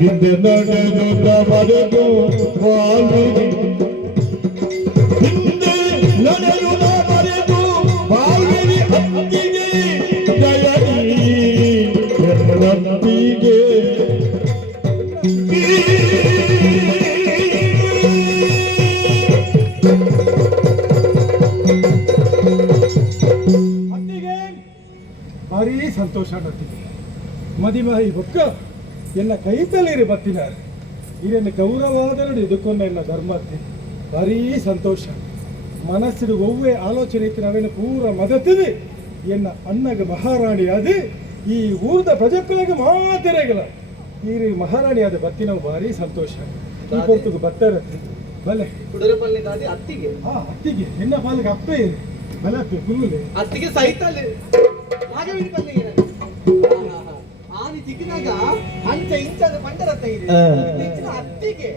ಹಿಂದೆ ನಡೆದ ಬರೆದು ಬಾಳ್ವಿರಿ ಹಿಂದೆ ನಡೆಯುವ ಬರೆದು ಬಾಳ್ವಿರಿ ಹತ್ತಿಗೆ ಜಯನಿ ಎನ್ನತ್ತಿಗೆ ಭಾರಿ ಸಂತೋಷ ಆಗತ್ತಿದೆ ಮದಿಮಾಯಿ ಬೊಕ್ಕ ಎನ್ನ ಕೈತಲೇರಿ ಬತ್ತಿನಾರೆ ಇದನ್ನು ಗೌರವಾದರಡು ಇದಕ್ಕೊಂದು ಎನ್ನ ಧರ್ಮತ್ತೆ ಭಾರೀ ಸಂತೋಷ ಮನಸ್ಸಿಡು ಒವ್ವೆ ಆಲೋಚನೆ ಇತ್ತು ನಾವೇನು ಪೂರ ಮದತಿದೆ ಎನ್ನ ಅನ್ನಗ ಮಹಾರಾಣಿ ಅದು ಈ ಊರದ ಪ್ರಜೆಗಳಿಗೆ ಮಾತಿರಗಲ್ಲ ಈ ಮಹಾರಾಣಿ ಆದ ಬತ್ತಿ ನಾವು ಭಾರಿ ಸಂತೋಷ ಈ ಹೊರತು ಬತ್ತರತ್ತೆ ಬಲೆ ಕುದುರೆಪಲ್ಲಿ ದಾಟಿ ಅತ್ತಿಗೆ ಅತ್ತಿಗೆ ಎನ್ನ ಪಾಲಿಗೆ ಅಪ್ಪ ಏನು ಬಲ ಫುಲ್ಲೆ ಅತ್ತಿಗೆ ಸಹಿತಲ್ಲಿ ಹಾಗೆ ಬಿಡ್ಬಲ್ಲಿ ಆನಿ ಸಿಕ್ಕಿದಾಗ ಅಂಚ ಇಂಚಾದ ಪಂಡರತ್ತ ಇದೆ ಹೆಚ್ಚಿನ ಅತ್ತಿಗೆ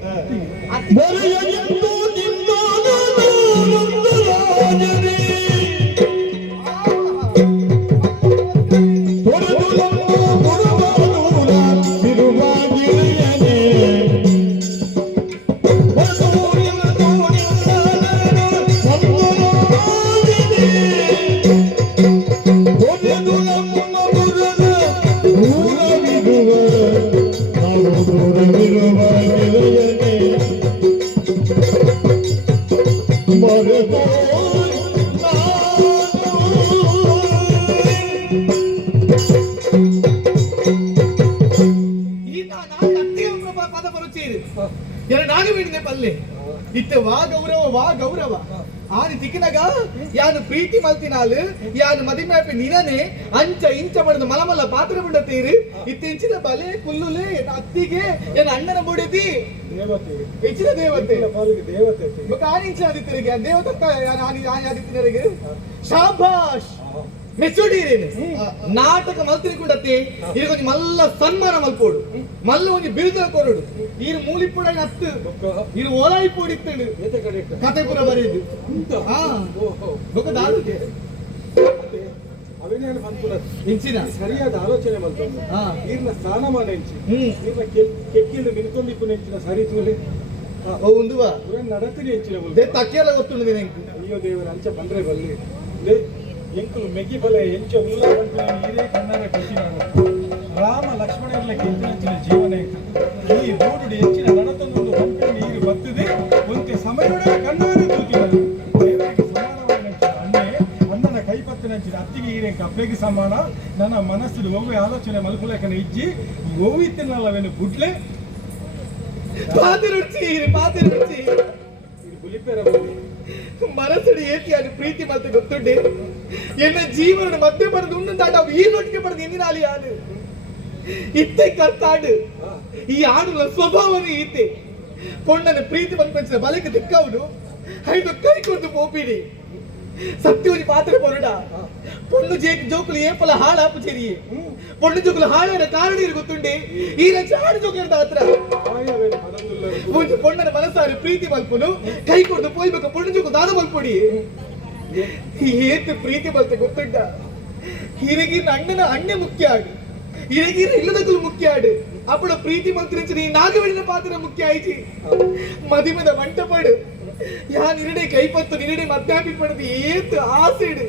ಪಲ್ಲೆ ಇತ್ತೆ ವಾ ಗೌರವ ಆನಿ ತಿಕ್ಕಿನಾಗ ಯಾನು ಪ್ರೀತಿ ಮಲ್ತಿನಾಲು ಯಾನು ಮದಿಮ್ಯಾಪಿ ನಿನನೆ ಅಂಚ ಇಂಚ ಬಡದು ಮಲಮಲ್ಲ ಪಾತ್ರ ಬಿಡತ್ತೀರಿ ಇತ್ತೆಂಚಿನ ಬಲೆ ಕುಲ್ಲುಲೆ ಅತ್ತಿಗೆ ಏನ ಅಣ್ಣನ ಬುಡಿದಿ ಹೆಚ್ಚಿನ ದೇವತೆ ದೇವತೆ ಆನಿಂಚ ಆದಿತ್ಯರಿಗೆ ದೇವತ ಆದಿತ್ಯರಿಗೆ ಶಾಬಾಷ್ ಮೆಚ್ಚುಡೀರೇನು ನಾಟಕ ಮಲ್ತಿನಿ ಕುಂಡತ್ತಿ ಇದು ಕೊಂಚ ಮಲ್ಲ ಸನ್ಮಾನ ಮಲ್ಪೋಡು ಮಲ್ಲ ಒಂಜಿ ಬಿರುದ ಕೊರಡು ಇರು ಮೂಲಿಪುಡ ಅತ್ತು ಇರು ಓಲಾಯಿ ಪೋಡಿತ್ತಡು ಕತೆ ಪುರ ಬರೆದು ಅವಿನೇನು ಮನ್ಪುರ ಇಂಚಿನ ಸರಿಯಾದ ಆಲೋಚನೆ ಮಲ್ತೊಂದು ಈರ್ನ ಸ್ಥಾನಮಾನ ಎಂಚಿ ಈರ್ನ ಕೆಕ್ಕಿಂದ ನಿನ್ಕೊಂಡಿಪ್ಪು ನೆಂಚಿನ ಸರಿ ತೂಲೆ ಒಂದುವ ನಡತಿನಿ ಎಂಚಿನ ತಕ್ಕಿಯಲ್ಲ ಗೊತ್ತುಂಡು ದಿನ ಅಯ್ಯೋ ದೇವರ ಅಂಚ ಬಂದ್ರೆ ಬಲ್ಲಿ ಎಂಕುಲು ಮೆಗಿ ಬಲೆ ಎಂಚ ಉಲ್ಲ ಹಿರೇ ಕನ್ನಡ ಕೃಷಿ ರಾಮ ಲಕ್ಷ್ಮಣರಲ್ಲ ಕೆಂಚಿನ ಜೀವನ ಈ ರೋಡು ಹೆಚ್ಚಿನ ನಡತೊಂದು ಬಂಪೆ ನೀರು ಬತ್ತದೆ ಒಂತೆ ಸಮಯದೊಳಗೆ ಕಣ್ಣಾರೆ ತೂಕಿದರು ದೇವರಿಗೆ ಸಮಾನವಾದ ಅಣ್ಣೆ ಅಣ್ಣನ ಕೈಪತ್ತಿನಂಚಿನ ಅತ್ತಿಗೆ ಹೀರೆ ಕಪ್ಪೆಗೆ ಸಮಾನ ನನ್ನ ಮನಸ್ಸಿನ ಒವ್ವೆ ಆಲೋಚನೆ ಮಲ್ಪುಲೇಖನ ಇಜ್ಜಿ ಓವಿತ್ತಿನಲ್ಲವೇನು ಗುಡ್ಲೆ ಪಾತಿರುಚಿ ಇದು ಬುಲಿಪೇರ ಮನಸ್ಸಡಿ ಏತಿ ಅದು ಪ್ರೀತಿ ಮತ್ತೆ ಗೊತ್ತುಂಡೆ ಎನ್ನ ಜೀವನ ಮಧ್ಯೆ ಬರೆದು ಉಂಡು ತಾಂಡ ಅವು ಈ ನೊಟ್ಟಿಗೆ ಬರೆದು ಎಂದಿನ ಆಲಿ ಆಡು ಇತ್ತೆ ಕರ್ತಾಡು ಈ ಆಡುಗಳ ಸ್ವಭಾವನೇ ಈತೆ ಪೊಣ್ಣನ ಪ್ರೀತಿ ಬಂದ ಬಲಕ್ಕೆ ದಿಕ್ಕವನು ಐದು ಕೈ ಕೊಟ್ಟು ಪೋಪಿಡಿ ಸತ್ಯೋಜಿ ಪಾತ್ರ ಪೊರಡ ಪೊಣ್ಣು ಜೋಕುಲು ಏಪಲ ಹಾಳಾಪು ಚೆರಿಯೇ ಪೊಣ್ಣು ಜೋಕುಲು ಹಾಳಾಡ ಕಾರಣ ಗೊತ್ತುಂಡೆ ಈ ರಚ ಆಡು ಜೋಕುಲ ಹತ್ರ ಪೊಣ್ಣನ ಮನಸ್ಸಾರಿ ಪ್ರೀತಿ ಮಲ್ಪುನು ಕೈ ಕೊಟ್ಟು ಪೋಯ್ಬೇಕು ಪೊಣ್ಣು ಜೋಕು ದಾನ ಮಲ್ಪೊಡಿ ಏತು ಪ್ರೀತಿ ಮಲ್ತೆ ಗೊತ್ತುಂಟ ಹಿರಗಿನ ಅಣ್ಣನ ಅಣ್ಣೆ ಮುಖ್ಯ ಆಡು ಹಿರಗಿನ ಇಲ್ಲದಕ್ಕೂ ಮುಖ್ಯ ಆಡು ಅಪ್ಪಡ ಪ್ರೀತಿ ಮಂತ್ರಿ ನೀ ನಾಗವಳಿನ ಪಾತ್ರ ಮುಖ್ಯ ಆಯ್ತು ಮದಿಮದ ಮಂಟಪಡು ಯಾನ್ ನಿರಡೆ ಕೈಪತ್ತು ನಿರಡೆ ಮಧ್ಯಾಹ್ನ ಪಡೆದು ಏತು ಆಸೆಡು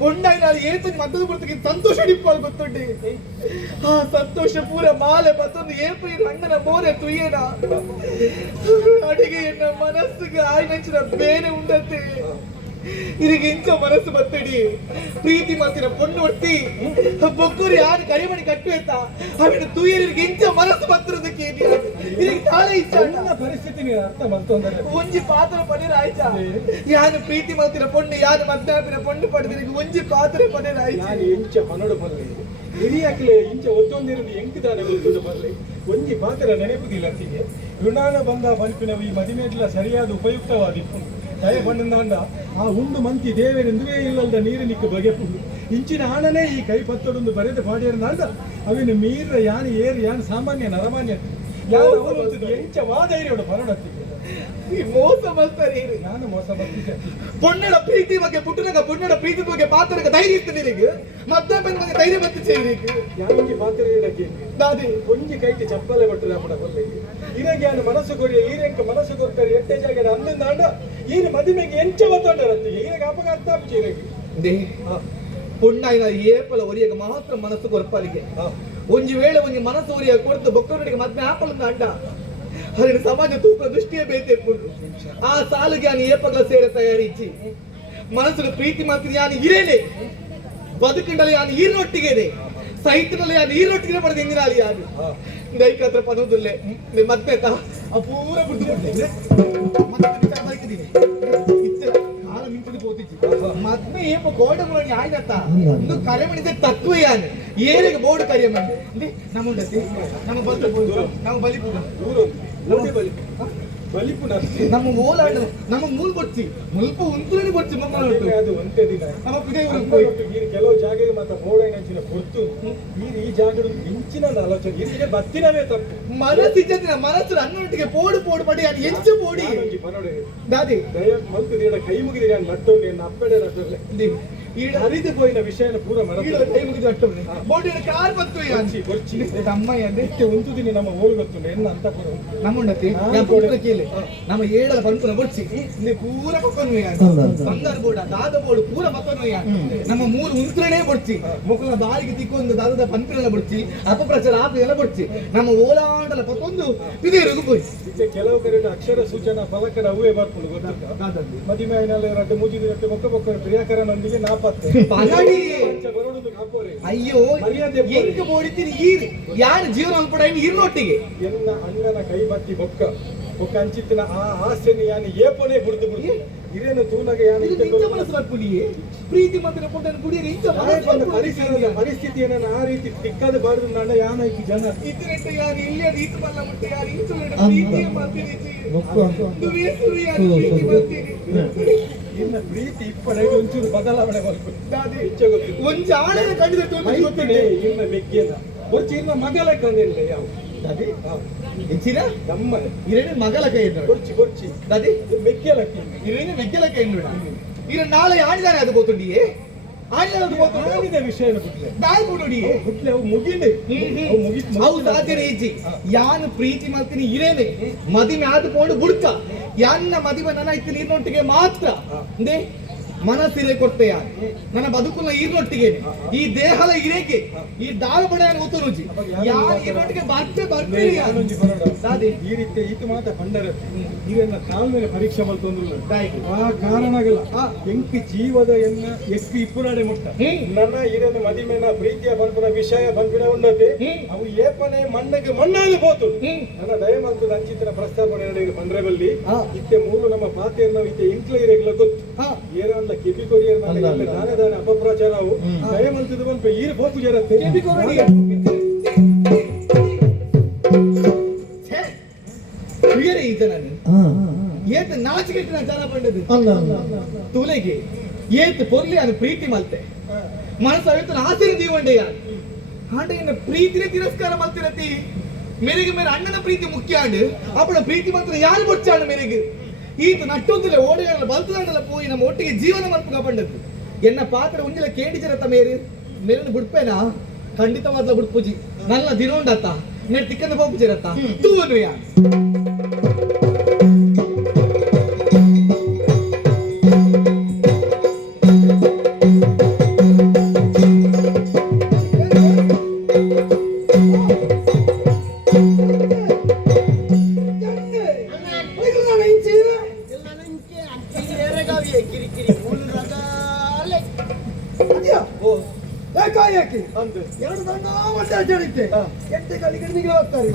ಪೊಂಡಾಯಿ ನಾಳೆ ಏತು ಮದ್ದದ ಬರ್ತಕ್ಕೆ ಸಂತೋಷ ಡಿಪ್ಪಲ್ ಗೊತ್ತುಂಡೆ ಆ ಸಂತೋಷ ಪೂರ ಮಾಲೆ ಮತ್ತೊಂದು ಏಪು ಇರು ಅಣ್ಣನ ಮೋರೆ ತುಯ್ಯನ ಅಡಿಗೆ ಎನ್ನ ಮನಸ್ಸಿಗೆ ಆಯ್ನಂಚಿನ ಬೇನೆ ಉಂಡತ್ತೆ ಇದಕ್ಕೆ ಇಂಚ ಮನಸ್ಸು ಬತ್ತಡಿ ಪ್ರೀತಿ ಮಾತಿನ ಪೊಣ್ಣು ಒಟ್ಟಿ ಬೊಕ್ಕೂರಿ ಯಾರು ಕರಿಮಣಿ ಕಟ್ಟುವೆತ್ತ ಅವನ ತೂಯರಿಗೆ ಇಂಚ ಮನಸ್ಸು ಬತ್ತಿರೋದಕ್ಕೆ ಇದಕ್ಕೆ ತಾಳೆ ಇಚ್ಛ ಪರಿಸ್ಥಿತಿ ಅರ್ಥ ಮಾಡ್ತಂದ್ರೆ ಒಂಜಿ ಪಾತ್ರ ಪಡೆರ ಆಯ್ತ ಯಾರು ಪ್ರೀತಿ ಮಾತಿನ ಪೊಣ್ಣು ಯಾರು ಮಧ್ಯಾಹ್ನ ಪೊಣ್ಣು ಪಡೆದಿರಿಗೆ ಒಂಜಿ ಪಾತ್ರ ಪಡೆರ ಆಯ್ತು ಇಂಚ ಮನಡು ಬರಲಿ ಹಿರಿಯಾಕಲೆ ಇಂಚ ಒತ್ತೊಂದಿರದು ಎಂಕಿದಾನೆ ಗೊತ್ತುಂಡು ಬರಲಿ ಒಂಜಿ ಪಾತ್ರ ನೆನಪುದಿಲ್ಲ ಅತ್ತಿಗೆ ಋಣಾನ ಬಂದ ಬಲ್ಪಿನ ಈ ಮದಿಮೆಡ್ಲ ಸರಿಯಾದ ಉಪಯುಕ್ತವಾದಿಪ್ಪು ದಯ ಬಂದಂದ ಆ ಉಂಡು ಮಂತಿ ದೇವೇನೆಂದುವೇ ಇಲ್ಲದ ನೀರಿನಿಕ್ಕು ಬಗೆಪುಂಡು ಇಂಚಿನ ಆಣನೇ ಈ ಕೈ ಪತ್ತೊಡೊಂದು ಬರೆದು ಪಾಡಿಯರಂದ ಅವಿನ ಮೀರ ಯಾನು ಏರು ಯಾನು ಸಾಮಾನ್ಯ ನರಮಾನ್ಯ ಯಾರು ಎಂಚ ವಾಧೈರ್ಯೋಡು ಬರಡತ್ತಿಗೆ ಈ ಮೋಸ ಮಾಡ್ತಾರೆ ನಾನು ಮೋಸ ಬರ್ತಿದ್ದೆ. ಪೊಣ್ಣಡ ಪ್ರೀತಿ ಬಗ್ಗೆ ಪುಟ್ಟನಗ ಪೊಣ್ಣಡ ಪ್ರೀತಿ ಬಗ್ಗೆ ಪಾತ್ರಕ್ಕೆ ಧೈರ್ಯ ಇತ್ತು ನಿನಗೆ ಮತ್ತೊಬ್ಬನ ಬಗ್ಗೆ ಧೈರ್ಯ ಬರ್ತಿছে ನಿನಗೆ ಯಾರಿಗೆ ಪಾತ್ರ ಇಡಕ್ಕೆ ದಾದಿ ಒಂಜಿ ಕೈಗೆ ಚಪ್ಪಲೆ ಬಟ್ಟದ ಪಡ ಕೊಲ್ಲಿಗೆ ಇರಗೆ ಅವನ ಮನಸ್ಸು ಕೊರಿಯ ಈರೆಂಕ ಮನಸ್ಸು ಕೊಡ್ತಾರೆ ಎಟ್ಟೆ ಜಾಗ ಅಂದಿಂದ ಅಂಡ ಈರು ಮದಿಮೆಗೆ ಎಂಚ ಬತ್ತೊಂಡ ರತ್ತಿಗೆ ಈರೆಗೆ ಅಪಘಾತ ಆಪ್ಚಿ ಇರಗೆ ದೇ ಪೊಣ್ಣಾಯಿನ ಏಪಲ ಒರಿಯಗ ಮಾತ್ರ ಮನಸ್ಸು ಕೊರಪಾಲಿಗೆ ಒಂಜಿ ವೇಳೆ ಒಂಜಿ ಮನಸ್ಸು ಒರಿಯ ಕೊಡ್ತು ಬೊಕ್ಕವರಿಗೆ ಮದ್ಮೆ ಆಪಲಂದ ಅಂಡ ಹರಿನ ಸಮಾಜ ತೂಕ ದೃಷ್ಟಿಯೇ ಬೇತೆಪ್ಪುಂಡು ಆ ಸಾಲಿಗೆ ನಾನು ಏಪಗಳ ಸೇರ ತಯಾರಿಸಿ ಮನಸ್ಸಿನ ಪ್ರೀತಿ ಮಾತ್ರ ನಾನು ಇರೇನೆ ಬದುಕಿನಲ್ಲಿ ನಾನು ಈರಿನೊಟ್ಟಿಗೆನೆ ಸಾಹಿತ್ಯದಲ್ಲಿ ನಾನು ಈರಿನೊಟ್ಟಿಗೆ ಪಡೆದ ಎಂದಿನಾಲಿ ಯಾರು ದೈಕತ್ರ ಪನೋದಿಲ್ಲೆ ಮತ್ತೆ ಪೂರ ಬಿಡ್ದು ಕಾಲ ನಿಂತಿದ್ದು పోతిచ్చి ಮತ್ತೆ ಏಪ ಗೋಡಮಣಿ ಆಯ್ದತ್ತ ಒಂದು ಕರೆ ಮಾಡಿದ ತತ್ವ ಯಾನು ಏರಿಗೆ ಬೋರ್ಡ್ ಕರೆ ಮಾಡಿ ಅಂದ್ರೆ ನಮ್ಮುಂಡತಿ ನಮ್ಮ ಬಂದು ನಾವು ಬಲಿಪುರ ದೂರ ನೋಡಿ ಬಲಿಪುರ ನಮ್ಮ ಮೂಲಾಡ ನಮ್ಮ ಮೂಲ ಕೊಡ್ತಿ ಮುಲ್ಪ ಉಂತುಲನೆ ಕೊಡ್ತಿ ಮಕ್ಕಳು ಅದು ಒಂದೇ ದಿನ ನಮ್ಮ ಪುಜೆ ಈ ಕೆಲವು ಜಾಗ ಮಾತ್ರ ಬೋರ್ಡ್ ಕೊಡ್ತು ಈ ಜಾಗದ ಇಂಚಿನ ಆಲೋಚನೆ ಇದಕ್ಕೆ ಬತ್ತಿನವೇ ತಪ್ಪು ಮನಸ್ಸಿನ ಮನಸ್ಸು ಅನ್ನೊಟ್ಟಿಗೆ ಪೋಡು ಪೋಡು ಮಾಡಿ ಅದು ಹೆಚ್ಚು ಪೋಡಿ ದಾದಿ ದಯ ಮಲ್ತು ಕೈ ಮುಗಿದಿರಿ ನಾನು ಮತ್ತೊಂದು ಎನ್ನ ಅಪ್ಪಡೆ ರಸಲೆ ಈ ಹರಿದು ಹೋಯಿನ ವಿಷಯನ ಪೂರ ಮರದು ಕೈ ಮುಗಿದು ಅಟ್ಟವ್ರೆ ಬೋಡಿನ ಕಾರ್ ಬತ್ತು ಕೊರ್ಚಿ ಕೊರ್ಚಿ ತಮ್ಮಯ್ಯ ಅಂದ್ರೆ ಎಷ್ಟು ಉಂತುದಿನಿ ನಮ್ಮ ಓಲ್ ಗೊತ್ತು ಎನ್ನ ಅಂತ ಪೂರ ನಮ್ಮುಂಡತಿ ಕೇಳಿ ನಮ್ಮ ಏಳಲ ಪಂಪುನ ಬೊಡ್ಸಿ ಇಲ್ಲಿ ಪೂರ ಪಕ್ಕನು ಬಂಗಾರ ಬೋಡ ದಾದ ಬೋಡು ಪೂರ ಪಕ್ಕನು ನಮ್ಮ ಮೂರು ಉಂತ್ರನೇ ಬೊಡ್ಸಿ ಮುಖಲ ದಾರಿಗೆ ತಿಕ್ಕೊಂದು ದಾದದ ಪಂಪಿನೆಲ್ಲ ಬೊಡ್ಸಿ ಅಪಪ್ರಚಾರ ಆಪೆಲ್ಲ ಬೊಡ್ಸಿ ನಮ್ಮ ಓಲಾಂಡಲ ಪತ್ತೊಂದು ಇದೇ ರುಗುಪೋಯ್ ಕೆಲವು ಕಡೆ ಅಕ್ಷರ ಸೂಚನಾ ಫಲಕದ ಅವೇ ಬರ್ಕೊಂಡು ಗೊತ್ತಿಲ್ಲ ಮದಿಮೆ ರಟ್ಟು ಮುಜಿದಿ ರಟ್ಟು ಮೊಕ್ಕ ಮೊಕ್ಕ ಪ್ರಿಯಾಕರನೊಂದಿಗೆ ನಾಪತ್ತೆ ಬರೋದು ಕಾಪೋರೆ ಅಯ್ಯೋ ಎಂಕ ಬೋಡಿತೀನಿ ಈರಿ ಯಾರು ಜೀವನ ಅನ್ಪಡ ಇರ್ನೊಟ್ಟಿಗೆ ಎನ್ನ ಅಣ್ಣನ ಕೈ ಬತ್ತಿ ಬೊಕ್ಕ ಬೊಕ್ಕ ಅಂಚಿತ್ತಿನ ಆ ಆಸೆನಿ ಯಾನು ಏಪನೇ ಬುಡ್ದು ಬುಡ್ದು ಇರೇನು ತೂನಗ ಯಾನು ಇಂಥ ಮನಸ್ಸು ಬರ್ಪುಲಿಯೇ ಪ್ರೀತಿ ಮಾತ್ರ ಪುಟ್ಟನ ಕುಡಿಯರೆ ಇಂಥ ಪರಿಸ್ಥಿತಿಯನ್ನು ಆ ರೀತಿ ತಿಕ್ಕದ ಬಾರ್ದು ನಾಡ ಯಾನೈತಿ ಜನ ಇತರೆಟ್ಟು ಯಾರು ಇಲ್ಲೇ ರೀತಿ ಬಲ್ಲ ಮುಟ್ಟೆ ಯಾರು ಇಂಥ ಪ್ರೀತಿಯ ಮಾತಿರಿ ಇನ್ನ ಪ್ರೀತಿ ಇಪ್ಪಡೈದು ಒಂಚೂರು ಬದಲಾವಣೆ ಬರ್ಬೇಕು ಒಂಚ ಆಳೆಯ ಕಂಡಿದ್ದು ಗೊತ್ತಿದೆ ಇನ್ನ ಬೆಗ್ಗೆದ ಬೊಚ್ಚಿ ಇನ್ನ ಮಗಲ ಕಂದಿಲ್ಲ ಯಾವ ದಾದಿ ಹೆಚ್ಚಿನ ನಮ್ಮ ಇರೇನೆ ಮಗಲ ಕೈ ಕೊರ್ಚಿ ಕೊರ್ಚಿ ದಾದಿ ಮೆಗ್ಗೆಲಕ್ಕಿ ಇರೇನೆ ಮೆಗ್ಗೆಲ ಕೈ ಇರ ನಾಳೆ ಆಡಿದಾನೆ ಅದು ಬೋತುಂಡಿಯೇ ಆಡಿದಾನೆ ಅದು ಬೋತುಂಡಿ ಆಡಿದ ವಿಷಯನ ಬಿಟ್ಲೆ ದಾಯಿ ಬೋತುಂಡಿಯೇ ಬಿಟ್ಲೆ ಅವು ಮುಗಿಂಡೆ ಅವು ಮುಗಿತ್ ಅವು ಸಾಧ್ಯ ಈಜಿ ಯಾನು ಪ್ರೀತಿ ಮಾಡ್ತೀನಿ ಇರೇನೆ ಮದಿಮೆ ಆದುಕೊಂಡು ಬುಡ್ಕ ಯಾನ್ನ ಮದಿಮೆ ನನ್ನ ಇತ್ತು ನೀರಿನೊಟ್ಟಿಗೆ ಮಾತ್ರ ಅಂದೇ ಮನಸ್ಸಿರೆ ಕೊಡ್ತೆಯ ನನ್ನ ಬದುಕುನ ಈರ್ನೊಟ್ಟಿಗೆ ಈ ದೇಹದ ಇರೇಕೆ ಈ ದಾಳ ಬಡೆಯನ್ನು ಉತ್ತು ರುಚಿ ಯಾರು ಈರ್ನೊಟ್ಟಿಗೆ ಬರ್ತೀರಿ ಸಾದಿ ಈ ರೀತಿ ಈತ ಮಾತ ಬಂಡರ ಇದನ್ನ ಕಾಲ ಮೇಲೆ ಪರೀಕ್ಷೆ ಮಾಡ್ತಂದ್ರು ಆ ಕಾರಣಗಳ ಎಂಕಿ ಜೀವದ ಎನ್ನ ಎಕ್ಕಿ ಇಪ್ಪುನಾಡೆ ಮುಟ್ಟ ನನ್ನ ಇದನ್ನು ಮದಿಮೆನ ಪ್ರೀತಿಯ ಬಂಪಿನ ವಿಷಯ ಬಂಪಿನ ಉನ್ನತೆ ಅವು ಏಪನೆ ಮಣ್ಣಗೆ ಮಣ್ಣಾಗಿ ಹೋತು ನನ್ನ ದಯಮಂತದ ಅಂಚಿತ್ತಿನ ಪ್ರಸ್ತಾಪನೆ ಬಂದ್ರೆ ಬಲ್ಲಿ ಇತ್ತೆ ಮೂರು ನಮ್ಮ ಪಾತೆಯನ್ನು ಇತ್ತೆ ಎಂಕ್ಲ ಇರೆಗ್ಲ ಗೊತ್ತು ಏರಲ್ಲ ಕೆಪಿ ಕೊರಿಯರ್ ದಾನೆ ದಾನೆ ಅಪಪ್ರಚಾರವು ದಯಮಂತದ ಬಂಪ ಈರು ಹೋಗು ಜರತ್ತೆ ಕೆಪಿ ಕೊರಿಯರ್ ಕ್ಲಿಯರ್ ಈತನని ಏತ ನಾಚಿಕೆಟ್ಟಿನ ಜನ ಪಂಡದು ತುಲೆಗೆ ಏತ ಪೊರ್ಲಿ ಅನು ಪ್ರೀತಿ ಮಲ್ತೆ ಮನಸ್ಸು ಅವಿತನ ಆಸರೆ ದೀವಂಡೆಯ ಹಾಂಡೆನ ಪ್ರೀತಿನೇ ತಿರಸ್ಕಾರ ಮಲ್ತಿರತಿ ಮೇರೆಗೆ ಮೇರೆ ಅಣ್ಣನ ಪ್ರೀತಿ ಮುಖ್ಯ ಆಂಡು ಅಪ್ಪನ ಪ್ರೀತಿ ಮಾತ್ರ ಯಾರು ಬೊಚ್ಚಾಂಡು ಮೇರೆಗೆ ಈತ ನಟ್ಟೊಂದಿಲ್ಲ ಓಡೆಗಳ ಬಲ್ತದಾಂಡಲ ಪೋಯಿ ನಮ್ಮ ಒಟ್ಟಿಗೆ ಜೀವನ ಮಲ್ಪುಗ ಪಂಡದ್ದು ಎನ್ನ ಪಾತ್ರ ಉಂಜಿಲ ಕೇಂಡಿ ಜರತ್ತ ಮೇರೆ ಬಿಡ್ಪೇನಾ ಖಂಡಿತವಾದ ಬಿಡ್ಪುಜಿ ನನ್ನ ದಿನೋಂಡತ್ತ ನೇರ್ ತಿಕ್ಕಂದ ಹೋಗು ಜರತ್ತ ತೂವನು ಯಾ ಎರಡು ದಂಡ ಮತ್ತೆ ಜಡಿತೆ ಎಂಟೆ ಗಾಳಿಗೆ ನಿಗಲ ಹೋಗ್ತಾರೆ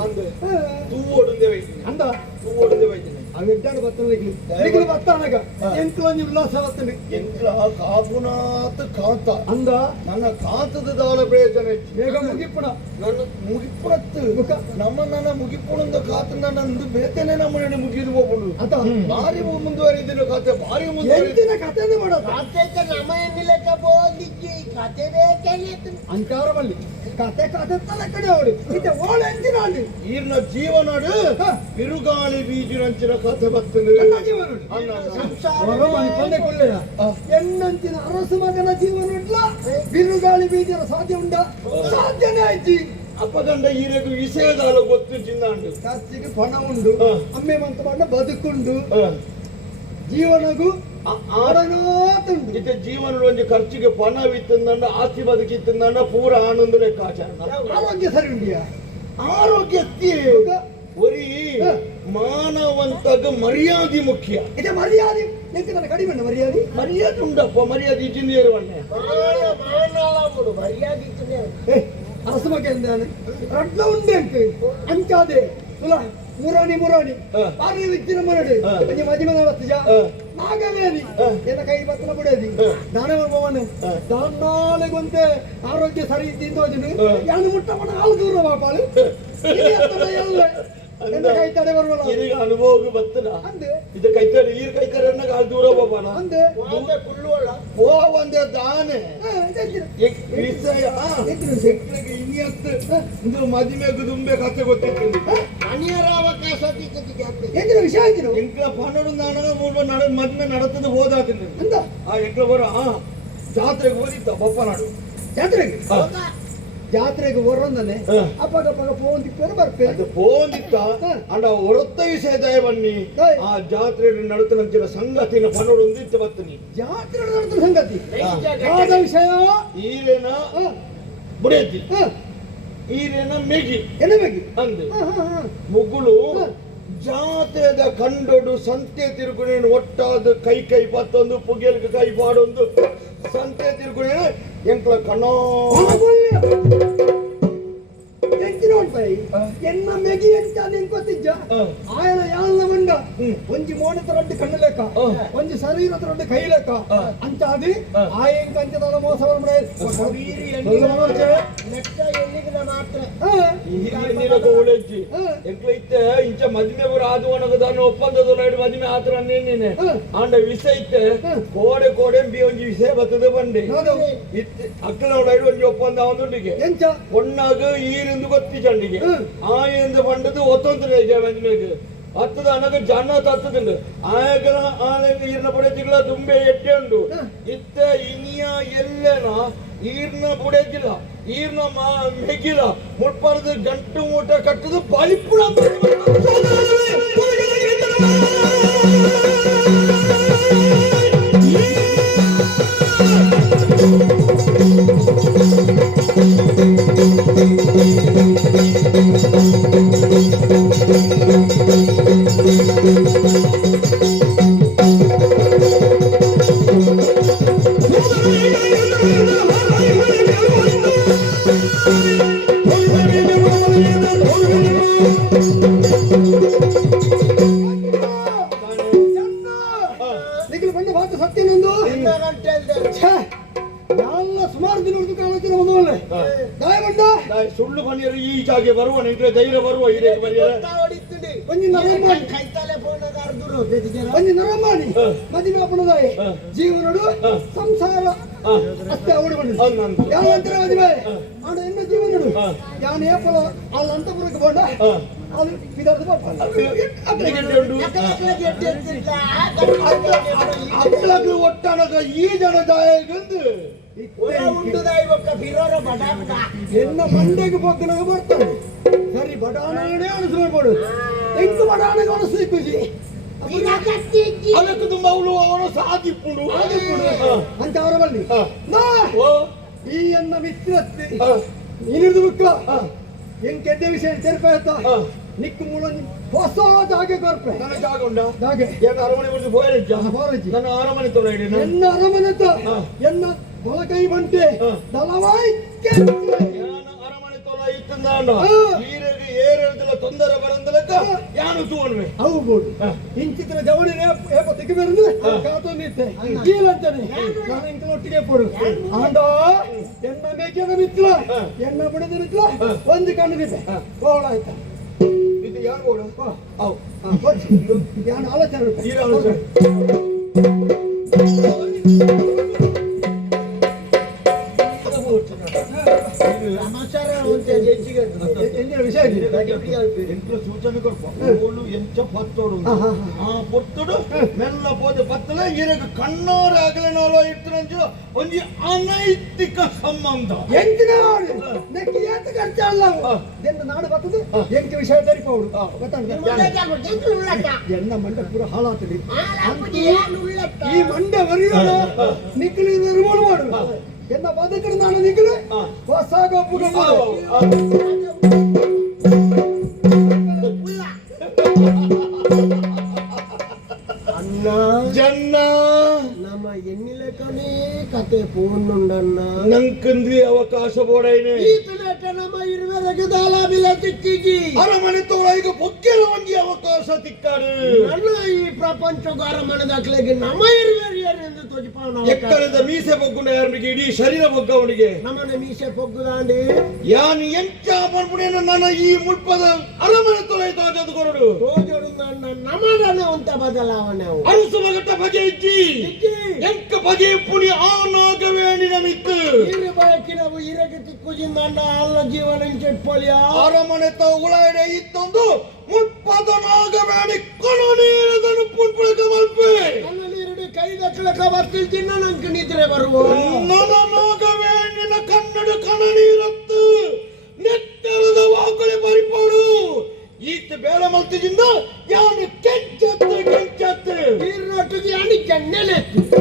ತೂ ಓಡುಂದೇವೆ ಅಂದ ತೂ ಓಡುಂದೇವೆ ಅವೆಡ್ಡಾಡು ಬರ್ತಾನೆ ನಿಗಲು ಬರ್ತಾನಾಗ ಎಂಟು ಒಂದು ಉಲ್ಲಾಸ ಬರ್ತಾನೆ ಎಂಕ್ಲ ಕಾಪುನಾತ್ ಕಾಂತ ಅಂದ ನನ್ನ ಕಾಂತದ ದಾಳ ಪ್ರಯೋಜನ ಬೇಗ ಮುಗಿಪ್ಪಣ ನನ್ನ ಮುಗಿಪುರತ್ತು ನನ್ನ ಮುಗಿಪುಣದ ಕಾತು ನನ್ನಂದು ಬೇತನೆ ನಮ್ಮನೆ ಮುಗಿದು ಹೋಗ್ಬಿಡು ಅದ ಭಾರಿ ಮುಂದುವರಿದಿನ ಕಾತೆ ಭಾರಿ ಎಂತಿನ ಕಥೆನೇ ಮಾಡೋದು ಅಂಕಾರ ಬಲ್ಲಿ ಕತೆ ಕತೆ ತಲೆ ಕಡೆ ಅವಳು ಇದು ಓಳ ಎಂದಿನ ಅಲ್ಲಿ ಈರ್ನ ಜೀವನಾಡು ಬಿರುಗಾಳಿ ಬೀಜಿರಂಚಿನ ಕಥೆ ಬರ್ತದೆ ನನ್ನ ಜೀವನ ಉಂಟು. ಹೊರಮನೆ ಕೊಂಡೆ ಕೊಳ್ಳೆಯ ಎನ್ನಂಚಿನ ಅರಸು ಮಗನ ಜೀವನ ಉಂಟ್ಲ ಬಿರುಗಾಳಿ ಬೀಜರ ಸಾಧ್ಯ ಉಂಡ ಸಾಧ್ಯನೇ ಆಯ್ತು ಅಪ್ಪಗಂಡ ಈರೆಗೂ ವಿಷಯದಾಲ ಗೊತ್ತು ಚಿನ್ನಾಂಡು ಖರ್ಚಿಗೆ ಪಣ ಉಂಡು ಹ. ಅಮ್ಮೆ ಮಂತ ಬಣ್ಣ ಬದುಕುಂಡು ಹ. ಜೀವನಗೂ ಆಡನೋತುಂಡು ಇತ್ತೆ ಜೀವನದ ಒಂದು ಖರ್ಚಿಗೆ ಪಣವಿತ್ತಂದಂಡ ಆಸ್ತಿ ಬದುಕಿತ್ತಂದಂಡ ಪೂರ ಆನಂದ ಲೆಕ್ಕಾಚಾರ ಆರೋಗ್ಯ ಸರಿ ಉಂಡಿಯಾ ಆರೋಗ್ಯ ಒರಿ ಮಾನವಂತಗ ಮರ್ಯಾದೆ ಮುಖ್ಯ ಇದೆ ಮರ್ಯಾದೆ ಎಂತ ನನ್ನ ಕಡಿಮೆ ಉಂಡ ಮರ್ಯಾದೆ ಮರ್ಯಾದೆ ಉಂಡಪ್ಪ ಮರ್ಯಾದೆ ಇಂಜಿನಿಯರ್ ವಣ್ಣೆ ಅರಸು ಮಗ ಎಂದಾನೆ ರಡ್ಲ ಉಂಡೆ ಅಂಕ ಅಂಚಾದೆ ತುಲ ಮುರಾಣಿ ಹ. ಪಾರಿ ವಿಚ್ಚಿನ ಮರಡು ಹ. ಅಂಜಿ ಮಜಿಮ ನಡತ್ತಿಜ ಹ. ನಾಗವೇದಿ ಹ. ಎನ್ನ ಕೈ ಪತ್ರ ಬಿಡೇದಿ ಹ. ದಾನವ ಭವನ ಹ. ದಾನಾಲೆಗೊಂತೆ ಆರೋಗ್ಯ ಸರಿ ತಿಂದೋಜನು ಹ. ಯಾನು ಮುಟ್ಟಪಣ ಹಾಲು ದೂರ ಬಾಪಾಲು ಎಲ್ಲ ಎನ್ನ ಕೈ ತಡೆ ಬರುವಲ್ಲ ಇದೀಗ ಅನುಭವ ಬರ್ತದ ಅಂದೆ ಇದು ಕೈತಾರೆ ಈರ್ ಕೈತಾರೆ ಅನ್ನಗ ಅಲ್ಲಿ ದೂರ ಹೋಗೋಣ ಅಂದೆ ಓ ಒಂದೇ ದಾನೆ ವಿಷಯ ಶೆಟ್ಲಿಗೆ ಇನ್ನಿಯತ್ತು ಇದು ಮದುವೆಗೆ ದುಂಬೆ ಕಥೆ ಗೊತ್ತಿತ್ತು ಎಂದಿನ ವಿಷಯ ಆಯ್ತು ಎಂಕ್ಲ ಪನ್ನೊಂದು ನಾಡಗ ಮೂರು ನಡ ಮದುವೆ ನಡತದ ಹೋದಾತೀನಿ ಅಂದ ಆ ಎಂಕ್ಲ ಬರ ಜಾತ್ರೆಗೆ ಹೋದಿದ್ದ ಬಪ್ಪನಾಡು ಜಾತ್ರೆಗೆ ಹ. ಜಾತ್ರೆಗೆ ಹೊರಂದನೆ ಹ. ಅಪ್ಪಗ ಫೋನ್ ತಿಕ್ಕರು ಬರ್ಪೆ ಅದು ಫೋನಿತ್ತ ಅಂಡ ಹೊರತ ವಿಷಯದ ಬನ್ನಿ ಹೈ. ಆ ಜಾತ್ರೆ ನಡತನಂಚಿನ ಸಂಗತಿನ ಪನ್ನೊಂದು ಒಂದಿತ್ತು ಬತ್ತನಿ ಜಾತ್ರೆ ನಡೆದ ಸಂಗತಿ ಹ. ಯಾವ್ದ ವಿಷಯ ಈರೇನ ಹ, ಬುಡೇತಿ ಹ, ಈರೇನ ಮೆಗಿ ಎನ್ನ ಬಗ್ಗೆ ಅಂದು ಹ, ಹ, ಹ. ಮುಗುಳು ಹ. ಜಾತೆದ ಕಂಡೊಡು ಸಂತೆ ತಿರುಗುಣೇನು ಒಟ್ಟಾದ ಕೈ ಪತ್ತೊಂದು ಪುಗೆಲ್ಗೆ ಕೈ ಪಾಡೊಂದು ಸಂತೆ ತಿರುಗುಣೇನು ಎಂಕ್ಲ ಕಣ್ಣೋ ಎಂಚಿನ ಉಂಟಾಯಿ ಎನ್ನ ಮೆಗಿ ಎಂಚ ನಿಂಕೊತ್ತಿಜ್ಜ ಆಯನ ಯಾಲ್ನ ಮಂಡ ಒಂಜಿ ಮೋಣದ ರೊಡ್ಡು ಕಣ್ಣು ಲೆಕ್ಕ ಒಂಜಿ ಶರೀರದ ರೊಡ್ಡು ಕೈ ಲೆಕ್ಕ ಅಂಚಾದಿ ಆಯಂಕ ಅಂಚದಳ ಮೋಸ ಒಳ್ಳೆಜ್ಜಿ ಎಂಕ್ಲ ಇತ್ತೆ ಇಂಚ ಮದುವೆ ಬರ ಆದು ಒಣಗದಾನ ಒಪ್ಪಂದದ ಮದುವೆ ಆತರ ನೀನೆ ಆಂಡ ವಿಷಯ ಇತ್ತೆ ಕೋಡೆ ಬಿ ಒಂಜಿ ವಿಷಯ ಬರ್ತದೆ ಬಂಡಿ ಇತ್ತೆ ಅಕ್ಕನ ಒಳಗೆ ಒಂಜಿ ಒಪ್ಪಂದ ಅವನೊಂದಿಗೆ ಎಂಚ ಒಣ್ಣಾಗ ಈರಿಂದ ಗೊತ್ತಿ ಚಂಡಿಗೆ ಆಯಿಂದ ಪಂಡದು ಒತ್ತೊಂದು ಮದುವೆಗೆ ಹತ್ತದ ಅನಗ ಜನ ತತ್ತದುಂಡು ಆಯಗನ ಆನೆಗ ಈರ್ನ ಬುಡೆಜಿಗಳ ದುಂಬೆ ಎಟ್ಟೆ ಉಂಡು ಇತ್ತ ಇನಿಯ ಎಲ್ಲೆನ ಈರ್ನ ಬುಡೆಜಿಲ್ಲ ಈರ್ನ ಮೆಗಿಲ ಮುಟ್ಪಾರದ ಗಂಟು ಮೂಟ ಕಟ್ಟದು ಬಲಿಪುಳ ನಿಖಿಲ್ ಬಂದು ಮಾತು ಸತ್ಯನೊಂದು ಎಲ್ಲ ಸುಮಾರು ದಿನ ಉಳಿದು ಕಾಲೋಚನೆ ಒಂದು ಒಳ್ಳೆ ದಾಯ ಬಂದ ಸುಳ್ಳು ಬನ್ನಿಯರು ಈ ಜಾಗೆ ಬರುವ ನಿಂತ್ರೆ ಧೈರ್ಯ ಬರುವ ಹಿರೇಕ ಬರಿಯರ ಒಂಜಿ ನರಮಾಣಿ ಒಂಜಿ ನರಮಾಣಿ ಮದುವೆ ಅಪ್ಪಣದಾಯ ಜೀವನಡು ಸಂಸಾರ ಅಷ್ಟೇ ಅವಡು ಬಂದ ಯಾವ ಅಂತರ ಮದುವೆ ಆಡ ಎನ್ನ ಜೀವನಡು ಯಾನ್ ಏಪಲ ಅಲ್ಲ ಅಂತಪುರಕ್ಕೆ ಬಂಡ ಅದು ವಿಧಾನದ ಪಾಪ ಅಕ್ಕಳಕ್ಕೆ ಒಟ್ಟಣಗ ಈ ಜನ ದಾಯಗಂದು ಎನ್ನ ಮಂಡೆಗೆ ಪಕ್ಕನಾಗ ಬರ್ತಾನೆ ಸರಿ ಬಡಾಣೆ ಅನಿಸ್ಕೊಳ್ಬೋಡು ಎಂಟು ಬಡಾಣೆಗೆ ಅನಿಸ್ಲಿಕ್ಕುಜಿ ಅದಕ್ಕೆ ತುಂಬ ಅವನು ಸಾಧಿಪ್ಪುಡು ಅಂತ ಅವರ ಬಲ್ಲಿ ನಾ ಈ ಎನ್ನ ಮಿತ್ರತ್ತೆ ಹ. ನೀನಿರ್ದು ಬಿಕ್ಕ ಎಂಕೆದ್ದೆ ವಿಷಯ ತೆರಪೇತ ನಿಕ್ಕು ಮೂಲ ಹೊಸ ಜಾಗೆ ಕೊರ್ಪೆ ನನ್ನ ಜಾಗ ಉಂಡ ಜಾಗೆ ಏನು ಅರಮನೆ ಬಿಟ್ಟು ಬೋಯರಜ್ಜ ಬೋರಜ್ಜಿ. ನನ್ನ ಅರಮನೆ ತೊಡ ಹಿಡಿ ಎನ್ನ ಅರಮನೆತ ಎನ್ನ ಮೊಳಕೈ ಬಂಟೆ ದಳವಾಯ್ ನಾನು ಅರಮನೆ ತೊಲ ಇತ್ತಂದಾಂಡ ಈರೆಗೆ ಏರೆಲ್ಲ ತೊಂದರೆ ಬರಂದಲಕ್ಕ ಯಾನು ತೂವನ್ವೆ ಅವು ಬೋಡು ಇಂಚಿತ್ರ ಜವಳಿ ಏಪ ತೆಗಿ ಬರಂದು ಕಾತೊಂದಿತ್ತೆ ಕೀಲಂತಾನೆ ನಾನು ಇಂಕ ಒಟ್ಟಿಗೆ ಪೋಡು ಆಂಡ ಎನ್ನ ಮೇಕೆದ ಮಿತ್ರ ಎನ್ನ ಬಡದ ಮಿತ್ರ ಒಂದು ಕಣ್ಣಿದೆ ಬೋಳ ಆಯ್ತಾ ಇದು ಯಾರು ಬೋಡು ಅವು ಯಾನ್ ಆಲೋಚನೆ ಈರ ಆಲೋಚನೆ ಎಂದಿನ ವಿಷಯ ಇದೆ ಎಂಟ್ಲು ಪೊಚ್ಚನ ಕೊಡ್ಪ ಓಳು ಎಂಚ ಪತ್ತೋಡು ಆ ಪೊತ್ತುಡು ಮೆಲ್ಲ ಪೋದೆ ಪತ್ತಲ ಇರಗ ಕಣ್ಣಾರ ಆಗಲೆನೋಲ ಇರ್ತರಂಜು ಒಂಜಿ ಅನೈತಿಕ ಸಂಬಂಧ ಎಂಚಿನ ನೆಕ್ಕಿ ಏತ ಕರ್ಚಲ್ಲ ದೆನ್ನ ನಾಡು ಬರ್ತದೆ ಎಂಕಿ ವಿಷಯ ತರಿಪೌಡು ಎನ್ನ ಮಂಡ ಪೂರ ಹಾಳಾತಡಿ ಈ ಮಂಡ ವರಿಯೋಣ ನಿಕ್ಕಲಿ ನಿರ್ಮೂಲ ಮಾಡು ಎನ್ನ ಬದುಕರು ನಾನು ನಿಕ್ಕಲಿ ಹೊಸ ಗೊಬ್ಬು ಅಣ್ಣ ಜನ್ನ ನಮ್ಮ ಎನ್ನಿಲೆಕ್ಕನೇ ಕತೆ ಪೋನುಂಡಣ್ಣ ನಂಕಂದ್ವಿ ಅವಕಾಶ ಬೋಡೈನೆ ಈತನಟ ನಮ್ಮ ಇರುವೆರಗೆ ದಾಲಾಬಿಲ ತಿಕ್ಕಿಜಿ ಅರಮನೆ ತೋಳ ಈಗ ಬೊಕ್ಕೆಲ ಒಂಜಿ ಅವಕಾಶ ತಿಕ್ಕಾಡು ನನ್ನ ಈ ಪ್ರಪಂಚದ ಅರಮನೆ ದಾಖಲೆಗೆ ನಮ್ಮ ಇರುವೆರಿಯರು ಎಂದು ತೋಜಿಪಾವನ ಎಕ್ಕಳದ ಮೀಸೆ ಬೊಗ್ಗುಂಡ ಯಾರಿಗೆ ಇಡೀ ಶರೀರ ಬೊಗ್ಗ ಅವನಿಗೆ ನಮ್ಮನೆ ಮೀಸೆ ಪೊಗ್ಗುದಾಂಡಿ ಯಾನ್ ಎಂಚ ಮಾಡ್ಬಿಡೇನ ನನ್ನ ಈ ಮುಳ್ಪದ ಅರಮನೆ ತೋಳ ತೋಜದು ಕೊರಡು ತೋಜೋಡು ನನ್ನ ನಮಗನೆ ಅಂತ ಬದಲಾವಣೆ ಅವು ಅರಸು ಮಗಟ ಬಗೆ ಇಜ್ಜಿ ಎಂಕ ಬಗೆ ಪುಣಿ ಆ ನಾಗವೇಣಿನ ಮಿತ್ತು ಇರು ಬಯಕಿನವು ಇರಗೆ ತಿಕ್ಕುಜಿಂದ ಅಣ್ಣ ಅಲ್ಲ ಜೀವನ ಚೆಟ್ಪೊಲಿಯ ಅರಮನೆ ತೋ ಉಳಾಡೆ ಇತ್ತೊಂದು ಮುಳ್ಪದ ನಾಗವೇಣಿ ಕೊಣ ನೀರದನು ಪುಣ್ಪುಳಕ ಮಲ್ಪೆ ನನ್ನ ನೀರುಡಿ ಕೈ ದಕ್ಕಳಕ ಬರ್ತಿಲ್ತಿನ್ನ ನಂಗೆ ನಿದ್ರೆ ಬರುವ ನನ್ನ ನಾಗವೇಣಿನ ಕನ್ನಡ ಕಣ ನೀರತ್ತು ನೆತ್ತರದ ವಾಕಳೆ ಪರಿಪೋಡು ಈತ ಬೇಡ ಮಲ್ತಿದಿಂದ ಯಾನು ಕೆಂಚತ್ತು ಈರೊಟ್ಟಿಗೆ ಅಣಿ ಕೆನ್ನೆಲೆತ್ತು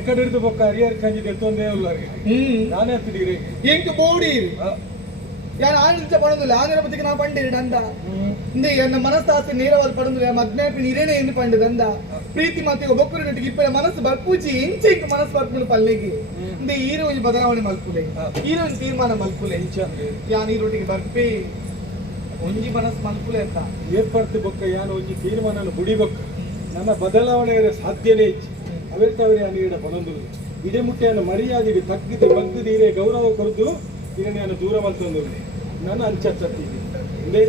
ಎಕ್ಕಡೆ ಹಿಡಿದು ಬೊಕ್ಕ ಹರಿಯರ್ ಕಂಜಿ ಎತ್ತೊಂದೇ ಉಳ್ಳಾರಿಗೆ ನಾನೇ ಹತ್ತಿಡಿಗ್ರಿ ಎಂಕ ಬೋಡಿ ಯಾರು ಆನಂದ ಪಡೋದಿಲ್ಲ ಆಂಧ್ರ ಬದಿಗೆ ನಾ ಪಂಡಿರಿ ಅಂದ ಇಂದೇ ಎನ್ನ ಮನಸ್ಸಾಸ್ತಿ ನೇರವಾದ ಪಡೋದಿಲ್ಲ ಮದ್ನಾಪಿ ನೀರೇನೆ ಎಂದು ಪಂಡದ ಅಂದ ಪ್ರೀತಿ ಮತ್ತೆ ಬೊಕ್ಕರು ನಟಿಗೆ ಇಪ್ಪರ ಮನಸ್ಸು ಬರ್ಪೂಚಿ ಇಂಚೆ ಇಂಕ ಮನಸ್ಸು ಬರ್ಪುನ ಪಲ್ಲಿಗೆ ಇಂದೇ ಈರೋ ಒಂದು ಬದಲಾವಣೆ ಮಲ್ಪುಲೆ ಈರೋ ಒಂದು ತೀರ್ಮಾನ ಮಲ್ಪುಲೆ ಯಾನ್ ಈರೊಟ್ಟಿಗೆ ಬರ್ಪೇ ಒಂಜಿ ಮನಸ್ಸು ಮಲ್ಪುಲೆ ಅಂತ ಏರ್ಪಡ್ತಿ ಬೊಕ್ಕ ಯಾನು ಒಂಜಿ ತೀರ್ಮಾನ ಬುಡಿ ಬೊಕ್ಕ ನನ್ನ ಬದಲಾವಣೆ ಸಾಧ್ಯನೇ ಇಚ್ಚಿ ಅವೆರ್ತವರೇ ಅನಿಡ ಪದೊಂದು ಇದೇ ಮುಟ್ಟೆಯನ್ನು ಮರ್ಯಾದೆಗೆ ತಗ್ಗಿದು ಬಗ್ಗದೀರೆ ಗೌರವ ಕೊರದು ಇದನ್ನ ನಾನು ದೂರ ಮಲ್ತೊಂದು ನಾನು ಅಂಚತ್ತಿದ್ದೆ ಇಲ್ಲೇ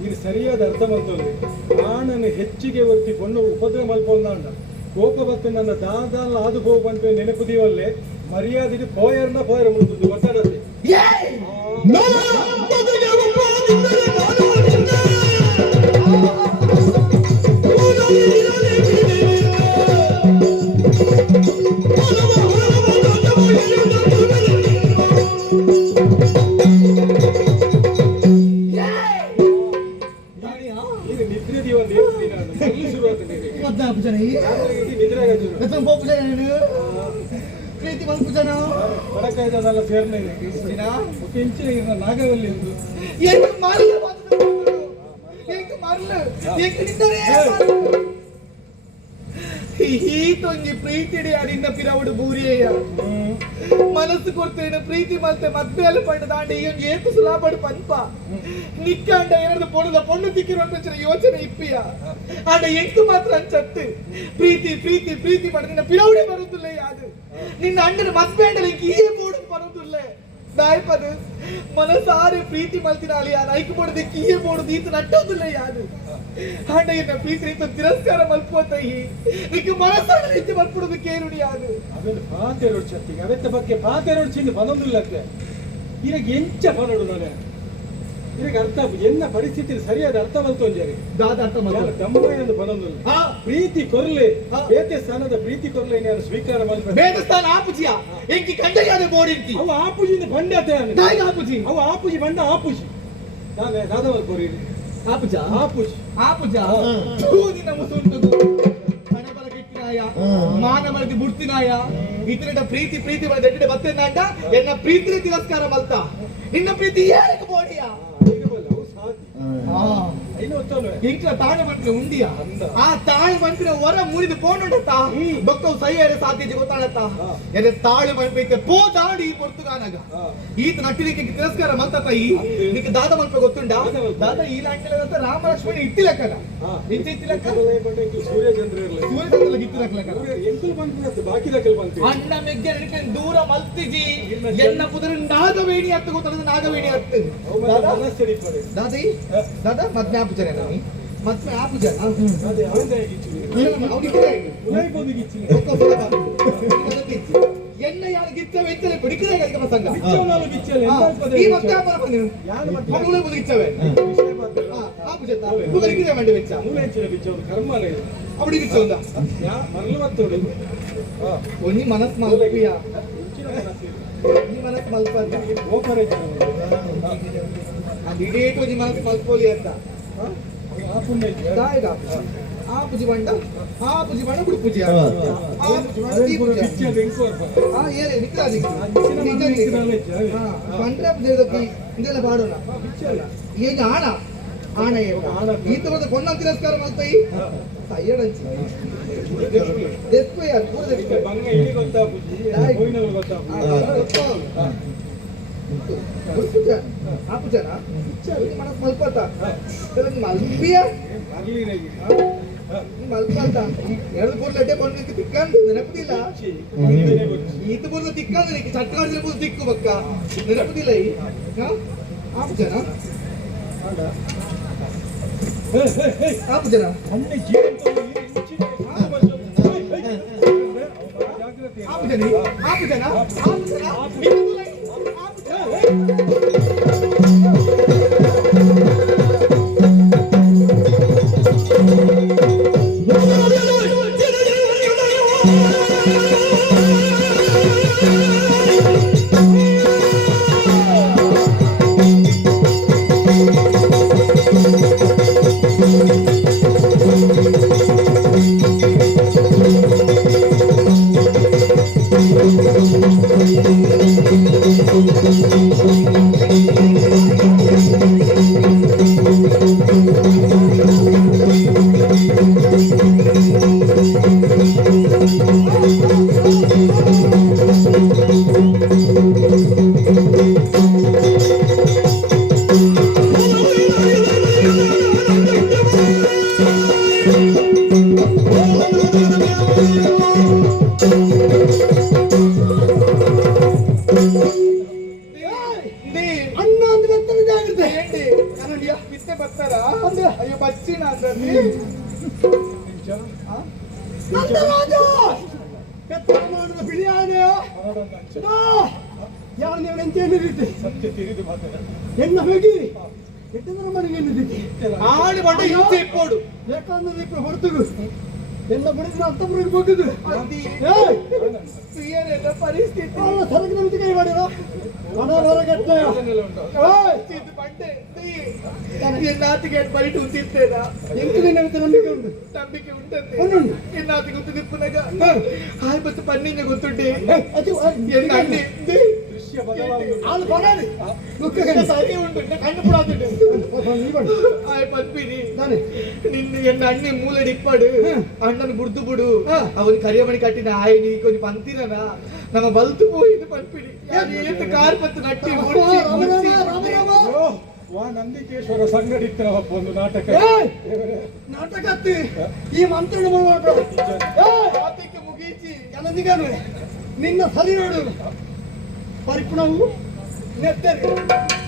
ಇದು ಸರಿಯಾದ ಅರ್ಥ ಮಲ್ತೊಂದು ನಾನನ್ನು ಹೆಚ್ಚಿಗೆ ಒತ್ತಿ ಕೊಂಡು ಉಪದ್ರ ಮಲ್ಪೊಂದ ಕೋಪ ಬತ್ತು ನನ್ನ ದಾದಾಲ ಆದು ಹೋಗಿ ಬಂದು ನೆನಪುದೀವಲ್ಲೇ ಮರ್ಯಾದೆಗೆ ಪೋಯರ್ನ ಪೋಯರ್ ಮುಗಿದು ಒತ್ತಡತ್ತೆ ನಿದ್ರೆ ದೀವನ್ ಪ್ರೀತಿ ಮಲ್ಪು ಜನ ಕಡಕಾಯ್ದಲ್ಲ ಸೇರ್ನೇ ಇಂಚಿನ ಇರ ನಾಗವಲ್ಲಿ ಎಂದು ಎಂಕ ಮಾರಲ ಎಂಕ ಮಾರಲ ಎಂಕ ನಿಂದರೆ ಈತೊಂಜಿ ಪ್ರೀತಿಡಿ ಅಡಿಂದ ಪಿರವಡು ಬೂರಿಯಯ್ಯ ಮನಸ್ಸು ಕೊಡ್ತೇನೆ ಪ್ರೀತಿ ಮಲ್ತೆ ಮದ್ವೆಲ್ಲ ಪಂಡ ದಾಂಡೆ ಈ ಒಂದು ಏತು ಸುಲಾಪಡು ಪಂಪ ನಿಕ್ಕಂಡ ಎರಡು ಪೊಣ್ಣದ ಪೊಣ್ಣು ತಿಕ್ಕಿರೋ ಯೋಚನೆ ಇಪ್ಪಿಯ ಆಂಡ ಎಂಕು ಮಾತ್ರ ಅಂಚತ್ತು ಪ್ರೀತಿ ಪ್ರೀತಿ ಪ್ರೀತಿ ಪಂಡ ನಿನ್ನ ಪಿರವಡೆ ಬರುದಿಲ್ಲ ಯಾದು ನಿನ್ನ ಅಣ್ಣನ ಮದ್ವೆ ಈಯೇ ಬೋಡು ಬರುದಿಲ್ಲ ನಾಯ್ಪದು ಮನಸಾರೆ ಪ್ರೀತಿ ಮಲ್ತಿನಾಲಿ ಆ ನೈಕು ಬೋಡದೆ ಕೀಯೇ ಬೋಡುದು ಈತ ನಟ್ಟೋದಿಲ್ಲ ಯಾದು ಆಂಡ ಇನ್ನ ಪ್ರೀತಿ ಇಂತ ತಿರಸ್ಕಾರ ಮಲ್ಪೋತೈ ನಿಕ್ಕೆ ಮನಸಾರೆ ರೀತಿ ಮಲ್ಪುಡುದು ಕೇರುಡಿ ಯಾದು ಅದನ್ನು ಪಾತೆರೋಡ್ ಚತ್ತಿಗೆ ಅವತ್ತ ಬಗ್ಗೆ ಪಾತೆರೋಡ್ ಚಿಂದ ಬಂದೊಂದಿಲ್ಲತ್ತೆ ಈಗ ಎಂಚ ಬರಡು ನಾನೇ ಈಗ ಅರ್ಥ ಎನ್ನ ಪರಿಸ್ಥಿತಿ ಸರಿಯಾದ ಅರ್ಥ ಮಲ್ತೊಂಜಾರಿ ದಾದ ಅರ್ಥ ಮಲ್ಲ ತಮ್ಮಯ್ಯಂದು ಬಂದೊಂದಿಲ್ಲ ಪ್ರೀತಿ ಕೊರ್ಲೆ ಬೇತೆ ಸ್ಥಾನದ ಪ್ರೀತಿ ಕೊರ್ಲೆ ನಾನು ಸ್ವೀಕಾರ ಮಾಡ್ಬೇಕು ಬೇದಸ್ಥಾನ ಆಪುಜಿಯ ಎಂಕಿ ಕಂಡಯ್ಯಾದ ಬೋಡಿರ್ತಿ ಅವ ಆಪುಜಿಂದ ಬಂಡತೆ ದಾಯಿಗ ಆಪುಜಿ ಅವ ಆಪುಜಿ ಬಂಡ ಆಪುಜಿ ನಾನೇ ದಾದವಲ್ ಕೋರಿ ಆಪುಜ ಆಪುಜ್ ಆಪುಜ ನಿನ್ನ ಮುಸುಂಟದು ಹಣೆ ಬಲ ಕಿಟ್ಟಿನಾಯ ಮಾನ ಮರದಿ ಬುಡ್ತಿನಾಯ ಇತರಟ ಪ್ರೀತಿ ಪ್ರೀತಿ ಬಂದ ಬತ್ತೇನಾಂಡ ಎನ್ನ ಪ್ರೀತಿನ ತಿರಸ್ಕಾರ ಮಲ್ತ ನಿನ್ನ ಪ್ರೀತಿ ಏರಿಕೆ ಬೋಡಿಯ ಇಂಟ್ಲ ತಾಳು ಮಂತ್ರ ಉಂಡಿಯ ಆ ತಾಳು ಮಂತ್ರ ಹೊರ ಮುರಿದು ಪೋನುಂಡತ್ತ ಬೊಕ್ಕವು ಸೈಯರೆ ಸಾಧ್ಯತೆ ಗೊತ್ತಾಳತ್ತ ಎದೆ ತಾಳು ಮಂತ್ರ ಪೋ ದಾಡಿ ಪೊರ್ತುಗಾನಾಗ ಈತ ನಟ್ಟಿಲಿಕ್ಕೆ ತಿರಸ್ಕಾರ ಮಲ್ತತ್ತ ಈ ನಿಕ್ಕೆ ದಾದ ಮಲ್ಪ ಗೊತ್ತುಂಡ ದಾದ ಈ ಲಾಂಟಿಲಂತ ರಾಮ ಲಕ್ಷ್ಮಣ ಇತ್ತಿಲಕ್ಕನ ಇತ್ತಿಲಕ್ಕ ಸೂರ್ಯಚಂದ್ರ ಇತ್ತಿಲಕ್ಕ ಎಂಕುಲು ಬಂತು ಬಾಕಿ ಲಕ್ಕಲ್ ಬಂತು ಅಣ್ಣ ಮೆಗ್ಗೆ ನಡಿಕೆ ದೂರ ಮಲ್ತಿಜಿ ಎನ್ನ ಪುದರ ನಾಗವೇಣಿ ಹತ್ತು ಗೊತ್ತದ ನಾಗವೇಣಿ ಹತ್ತು ದಾದಿ ದಾದಾ ಮತ್ತೆ ಆಪುಜನ ನಮ್ಮಿ ಮತ್ತೆ ಆಪುಜನ ಅದೇ ಅವನೇ ಗಿಚ್ಚು ಉಲೈ ಬಂದು ಗಿಚ್ಚು ಎನ್ನ ಯಾರು ಗಿಚ್ಚವೆ ಇತ್ತಲೆ ಬಿಡಿಕದೆ ಕಲಿಕ ಪ್ರಸಂಗ ಗಿಚ್ಚವನಾಲು ಗಿಚ್ಚಲೆ ಈ ಮತ್ತೆ ಆಪರ ಬಂದಿರು ಯಾರು ಮತ್ತೆ ಮಗುಳೆ ಬಂದು ಗಿಚ್ಚವೆ ವಿಷಯ ಮಾತ್ರ ಆಪುಜತ ಮುಗಲಿಗೆ ಮಂಡೆ ವೆಚ್ಚ ಮೂಲೆಂಚಿನ ಗಿಚ್ಚವನು ಕರ್ಮಲೇ ಅಬಡಿ ಗಿಚ್ಚವಂದ ಯಾ ಮರಲು ಮತ್ತೋಡು ಒನಿ ಮನಸ್ ಮಲ್ಪಿಯ ಇಂಚಿನ ಮನಸ್ಸು ಒನಿ ಮನಸ್ ಮಲ್ಪಂತ ಓಪರೆ ಇಡೇಟು ಒನಿ ಮನಸ್ ಮಲ್ಪೋಲಿ ಅಂತ ಆಪುಣ್ಯ ದಾಯಗ ಆ ಪೂಜೆ ಬಂಡ ಆ ಪೂಜೆ ಬಂಡ ಗುಡು ಪೂಜೆ ಆ ಪೂಜೆ ಬಂಡ ಈ ಪೂಜೆ ಗಿಚ್ಚ ಬೆಂಕೋರ್ ಆ ಏನೇ ನಿಕ್ರಾದಿ ಬಂಡ್ರೆ ಪೂಜೆ ದಕ್ಕಿ ಇದೆಲ್ಲ ಬಾಡೋಣ ಈಗ ಆಣ ಆಣ ಈತ ಬಂದ ಕೊನ್ನ ತಿರಸ್ಕಾರ ಮಾಡ್ತಾಯಿ ಸಯ್ಯಡಂಚಿ ದೆಸ್ಕು ಯಾರು ಪೂರ ದೆಸ್ಕು ಬಂಗ ಇಲ್ಲಿ ಗೊತ್ತಾ ಬುದ್ಧಿ ಹೋಯಿನಲ್ಲ ಗೊತ್ತಾ ಪೂಜೆ ಆ ಪೂಜೆನಾ ಮನಸ್ ಮಲ್ಪತ್ತ ಮಲ್ಪಿಯ ಮರಲಿ ರೇಗಿ ಮಲ್ಪಂತ ಎರಡು ಪೂರ್ಲಡ್ಡೆ ಬಂದು ತಿಕ್ಕಂದು ನೆನಪುದಿಲ್ಲ ಈತ ಪೂರ್ಲ ತಿಕ್ಕಂದು ನಿಕ್ಕೆ ಚಟ್ಕಾಡಿದ್ರೆ ಪೂರ್ಲ ತಿಕ್ಕು ಬಕ್ಕ ನೆನಪುದಿಲ್ಲ ಈ ಆಪು ಜನ ಆಪು ಜನ ಅಮ್ಮೆ ಜೀವಂತವಾಗಿ ಇಂಚಿನ ಆಪು ಜನ ಆಪು ಜನ ಆಪು ಜನ ಆಪು ಅಣ್ಣ ಅಂದ್ರೆ ಎತ್ತರ ಜಾಗ್ರತೆ ಹೇಳಿ ಕನ್ನಡಿಯ ಬಿತ್ತೆ ಬರ್ತಾರ ಅಯ್ಯೋ ಬಚ್ಚಿನ ಅಂದ್ರೆ ರಾಜ ಎತ್ತರ ಮಾಡಿದ ಬಿಳಿಯಾನೆಯೋ ಯಾರು ನೀವು ಎಂಚೇನಿರುತ್ತೆ ಸತ್ಯ ತಿರಿದು ಮಾತಾಡ ಎನ್ನ ಹೋಗಿ ಎಟ್ಟದರ ಮನೆಗೆ ಎನ್ನಿದ್ದೀವಿ ಆಡು ಬಂಡ ಹಿಂಸೆ ಇಪ್ಪೋಡು ಯಾಕಂದ್ರೆ ಇಪ್ಪ ಹೊರತುಗು ಎಲ್ಲ ಬಡಿದ್ರೆ ಹತ್ತೊಬ್ಬರಿಗೆ ಹೋಗುದು ಪರಿಸ್ಥಿತಿ ಸರಕು ನಮ್ಗೆ ಕೈ ಮಾಡಿರೋ ಹಣ ಹೊರಗಟ್ಟೆ ಎನ್ನಾತಿಗೆ ಬೈಟ್ ಉಂತಿರ್ತೇನ ಎಂಟು ನಂಬಿಕೆ ಉಂಟು ನಂಬಿಕೆ ಉಂಟು ಎನ್ನಾತಿ ಗೊತ್ತು ನಿಪ್ಪನಾಗ ಹಾಯ್ ಬತ್ತು ಪನ್ನಿಂಗ ಗೊತ್ತುಂಟೆ ಎನ್ನ ದೃಶ್ಯ ಬದಲಾವಣೆ ಆಳು ಬರೋದು ಸರಿ ಉಂಟು ಕಣ್ಣು ಬಿಡಾತಿಟ್ಟು ಆಯ್ ಪನ್ಪಿನಿ ನಿನ್ನ ಎನ್ನ ಅಣ್ಣಿ ಮೂಲೆ ಇಪ್ಪಾಡು ಅಣ್ಣನ ಬುಡ್ದು ಬಿಡು ಅವನು ಕರಿಯಮಣಿ ಕಟ್ಟಿನ ಆಯ್ ನೀ కొని ಪಂತಿರನ ನಮ್ಮ ಬಲ್ತು ಹೋಯಿದು ಪನ್ಪಿನಿ ಏತ ಕಾರ್ ಪತ್ತು ನಟ್ಟಿ ವಾ ನಂದಿಕೇಶ್ವರ ಸಂಘಟಿತ ಒಂದು ನಾಟಕ ನಾಟಕ ಈ ಮಂತ್ರಣ ಮುಗೀಚಿ ಎಲ್ಲದಿಗಾನು ನಿನ್ನ ಸರಿ ನೋಡು ಪರಿಪುಣವು ನೆತ್ತರಿ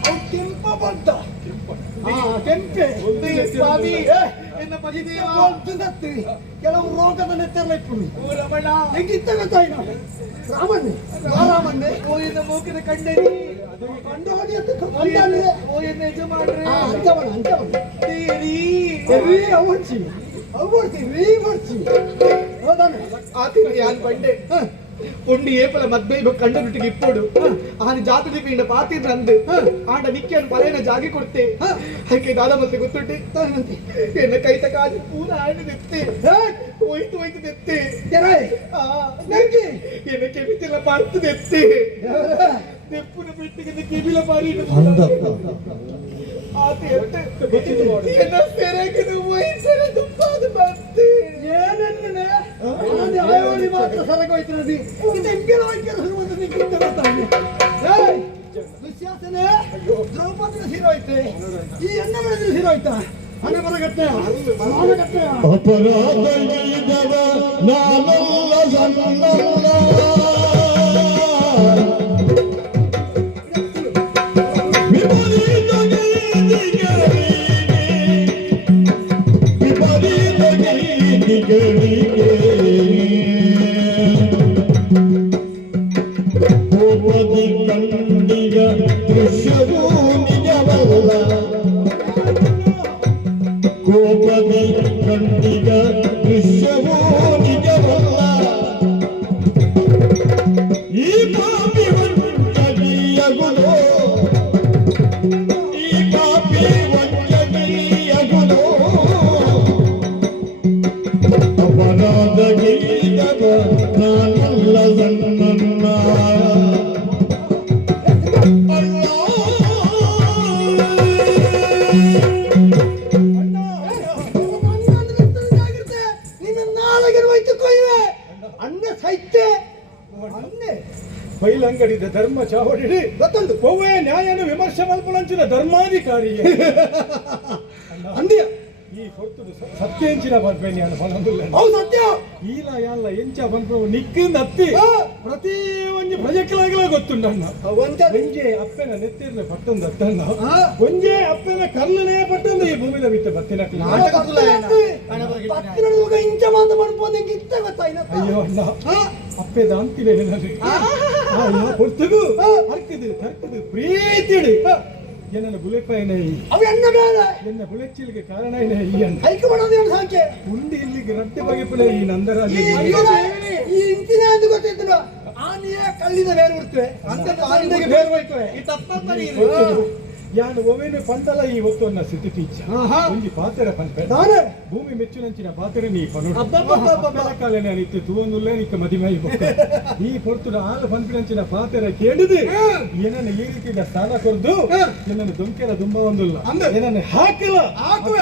ಅವು ಕೆಂಪ ಬಂತ ಕೆಂಪೆ ಸ್ವಾಮಿ ಎನ್ನ ಪದಿದೆಯ ಕೆಲವು ರೋಗದ ನೆತ್ತರಲ್ಲ ಇಪ್ಪುಣಿ ರಮಣ ಹೆಂಗಿತ್ತ ಗೊತ್ತಾಯ್ನ ರಾಮಣ್ಣೆ ರಾಮಣ್ಣೆ ಓ ಎನ್ನ ಮೂಕಿನ ಕಂಡೇರಿ ಕಂಡು ಹೊಡಿ ಅಂತ ಓ ಎನ್ನ ಯಜಮಾನ್ರೆ ಅಂಚವಣ ರೀ ಅವಡ್ಸಿ ರೀ ಮಾಡ್ಸಿ ಹೌದಾನೆ ಆತಿ ಯಾನ್ ಬಂಡೆ పొండి ఏపల మద్బై కండరుటికి ఇప్పుడు ఆయన జాతర ఇండ పాతి నందు ఆండ నిక్కాను పలైన జాగి కొడితే అయితే దాదాపు గుర్తుంటే ఎన్న కైత కాదు పూల ఆయన తెత్తే ಹೋಯ್ತು ಹೋಯ್ತು ತೆತ್ತಿ ಏನಕ್ಕೆ ಬಿತ್ತಿಲ್ಲ ಪಾರ್ತು ತೆತ್ತಿ ತೆಪ್ಪುನ ಬಿಟ್ಟಿಗೆ ಕಿವಿಲ ಪಾರಿ ಆತ ಎನ್ನ ಸೆರೆಗೆ ಹೋಯ್ತಾರೆ ತುಂಬಾದ ಬರ್ತಿ ಏನನ್ನ ಆಯೋಲಿ ಮಾತ್ರ ಸರಗೋಯ್ತನದಿ ಇದು ಎಂಗೆಲ್ಲ ಹೋಯ್ತಾರೆ ಒಂದು ನಿಂಗೆ ಗೊತ್ತಾನೆ ವಿಶ್ವಾಸನೆ ದ್ರೌಪದಿನ ಸೀರೋಯ್ತೆ ಈ ಎನ್ನ ಮೇಲೆ ಸೀರೋಯ್ತಾ ಅಪರಾಧ ನಾನಲ್ಲ ಸಣ್ಣಲ್ಲ ಕಂಡಿಗ ದೃಶ್ಯವೂ ನಿಜವಲ್ಲ ಕೋಪದಿ ಕಂಡಿಗ ದೃಶ್ಯವೂ ನಿಜವಲ್ಲ ಈ ಪಾಪಿ ವಂಚಗಿಯಗುಲೋ ಈ ಪಾಪಿ ವಂಚಗಿಯಗುಲೋ ಅಪರಾಧಗಿಲ್ಲದ ನಾನಲ್ಲ ಸಣ್ಣನ್ನ ಬೈಲಂಗಡಿದ ಧರ್ಮ ಚಾವಡಿ ಗೊತ್ತೊಂದು ಕೊವ್ವೆ ನ್ಯಾಯನ ವಿಮರ್ಶೆ ಮಲ್ಪುಳಂಚಿನ ಧರ್ಮಾಧಿಕಾರಿ ಅಂದ್ಯ ಈ ಹೊರ್ತುದು ಸತ್ಯ ಎಂಚಿನ ಬರ್ಬೇನಿ ಅನ್ನ ಫಲಂದುಲ್ಲ ಅವು ಸತ್ಯ ಈಲ ಯಾಲ್ಲ ಎಂಚ ಬಂದ್ರು ನಿಕ್ಕಿಂದ ಹತ್ತಿ ಪ್ರತಿ ಒಂಜಿ ಪ್ರಜೆಕ್ಲಾಗಲ ಗೊತ್ತುಂಡಣ್ಣ ಒಂಜೆ ಅಪ್ಪನ ನೆತ್ತಿರ್ನ ಪಟ್ಟೊಂದು ಅತ್ತಣ್ಣ ಒಂಜೆ ಅಪ್ಪನ ಕರ್ಲನೇ ಪಟ್ಟೊಂದು ಈ ಭೂಮಿದ ಬಿತ್ತ ಬತ್ತಿನ ಇಂಚ ಮಾತು ಮಾಡ್ಬೋದಂಗೆ ಇತ್ತ ಗೊತ್ತಾಯ್ನ ಅಯ್ಯೋ ಅಣ್ಣ ಅಪ್ಪೆದ ಅಂತಿನ ಹೇಳಿ ಹೊರ್ತುಗು ಹರ್ಕದು ತರ್ಕದು ಪ್ರೀತಿಡಿ ಎನ್ನ ಬುಲೆಪಾಯನ ಅವು ಎನ್ನ ಬೇಡ ಎನ್ನ ಬುಲೆಚ್ಚಿಲಿಗೆ ಕಾರಣ ಏನೇ ಈ ಅನ್ನ ಐಕ ಮಾಡೋದು ಏನು ಸಂಖ್ಯೆ ಉಂಡಿ ಇಲ್ಲಿಗೆ ರಟ್ಟೆ ಬಗೆಪುಲೆ ಈ ನಂದರಾಜ ಈ ಇಂತಿನ ಅಂತ ಗೊತ್ತಿದ್ರು ಆನೆಯ ಕಲ್ಲಿನ ಬೇರೆ ಬಿಡ್ತವೆ ಅಂತ ಆನೆಗೆ ಬೇರೆ ಹೋಯ್ತವೆ ಈ ತಪ್ಪತ್ತರಿ ಯಾನು ಒವೇನು ಪಂಡಲ ಈ ಒತ್ತುವನ್ನ ಸ್ಥಿತಿ ಟೀಚ ಒಂಜಿ ಪಾತೆರ ಪಂಪೆ ಭೂಮಿ ಮೆಚ್ಚುನಂಚಿನ ಪಾತೆರೆ ನೀ ಪನು ಬೆಳಕಾಲೆನೆ ನಿತ್ಯ ತೂವೊಂದುಲ್ಲೇ ನಿಕ್ಕ ಮದಿಮೈ ಬೊಕ್ಕ ಈ ಪೊರ್ತುಡ ಆಲ ಪಂಪಿನಂಚಿನ ಪಾತೆರ ಕೇಳಿದು ಏನನ್ನ ಈ ರೀತಿಯ ಸ್ಥಾನ ಕೊರ್ದು ಏನನ್ನು ದೊಂಕೆಲ ದುಂಬ ಒಂದುಲ್ಲ ಏನನ್ನು ಹಾಕಿಲ್ಲ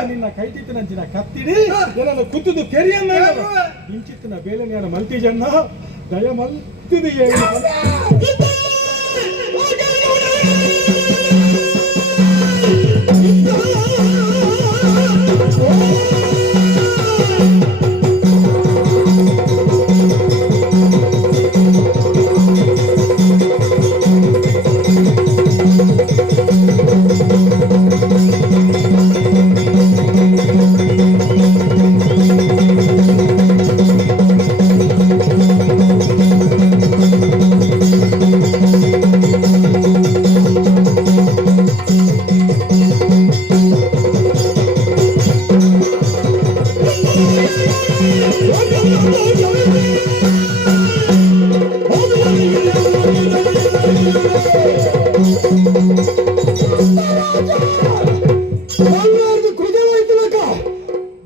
ನಿನ್ನ ಕೈತಿತ್ತನಂಚಿನ ಕತ್ತಿಡಿ ಏನನ್ನು ಕುತ್ತುದು ಕೆರಿಯನ್ನ ಇಂಚಿತ್ತಿನ ಬೇಲೆನೆಯನ ಮಲ್ತಿಜನ್ನ ದಯ ಮಲ್ತಿದು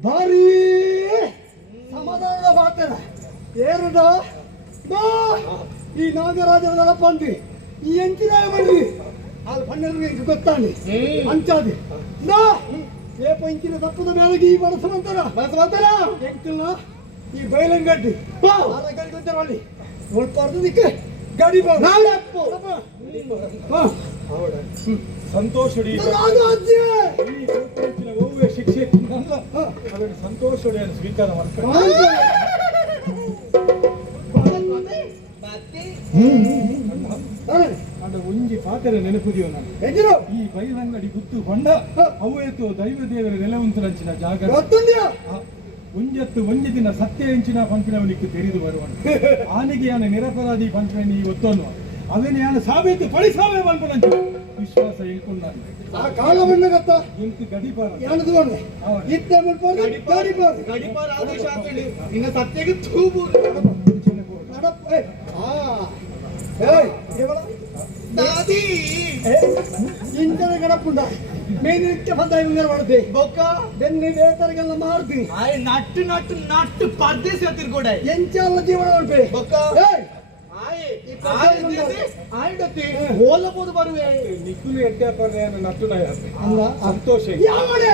ಭಾರಿ ಸಮಾಧಾನದ ಮಾತೇನ ಏರುದ ಈ ನಾಗರಾಜನ ಪಂದಿ ಈ ಎಂಚಿನ ಬನ್ನಿ ಅಲ್ಲಿ ಪನ್ನೆರಡು ಗೊತ್ತಾನೆ ಅಂಚಾದಿ ಏಪ ಇಂಚಿನ ತಪ್ಪದ ಮೇಲೆಗೆ ಈ ಬಳಸವಂತಾರ ಎಂಟಿಲ್ಲ ಈ ಬೈಲಂಗಡ್ಡಿ ಅಲ್ಲಿ ನೋಡ್ಬಾರ್ದು ನಿಕ್ಕೆ ಗಾಡಿ ಸಂತೋಷಡಿ ಓವೇ ಶಿಕ್ಷೆ ಅದನ್ನು ಸಂತೋಷಡಿಯನ್ನು ಸ್ವೀಕಾರ ಮಾಡ್ತಾರೆ ಒಂಜಿ ಪಾತ್ರೆ ನೆನಪುದಿಯೋ ನಾನು ಈ ಬೈಲಂಗಡಿ ಗುತ್ತು ಬಂಡ ಅವೇತು ದೈವ ದೇವರ ನೆಲವಂತರಂಚಿನ ಜಾಗ ಒಂಜತ್ತು ಒಂಜಿ ದಿನ ಸತ್ಯ ಹೆಂಚಿನ ಪಂಪಿನವನಿಗೆ ತೆರೆದು ಬರುವನು ಆನೆಗೆ ಯಾನ ನಿರಪರಾಧಿ ಪಂಪಿನ ಈ ಒತ್ತನ್ನು ಅವನೇ ಯಾನ ಸಾಬೀತು ಪಡಿಸಾವೆ ಪಂಪನಂಚು ವಿಶ್ವಾಸ ಹೇಳ್ಕೊಂಡ ಆ ಕಾಲ ಬಣ್ಣಗತ್ತ ಇಂತು ಗಡಿಪಾರ ಯಾನದು ಬಣ್ಣ ಇತ್ತೆ ಮಲ್ಪೋದು ಗಡಿಪಾರ ಆದೇಶ ಆತಳಿ ಇನ್ನ ಸತ್ಯಗೆ ತೂಬು ನಡಪ್ಪ దాది ఇంటర్ గడపుండ నేను ఇచ్చే పద్ద ఇంగర్ పడితే బొక్క దెన్ని వేతరగల్ల మారుతి ఆయన నట్టు నట్టు నట్టు పర్దేశ తిరుగుడా ఎంచాల జీవనం అంటే బొక్క ಓಲಬಹುದು ಬರುವೆ ನಿಕ್ಕುಲು ಎಡ್ಡೆ ಪರ್ಯಾಯ ನಟ್ಟುನಾಯ ಅಂದ ಸಂತೋಷ ಯಾವಡೆ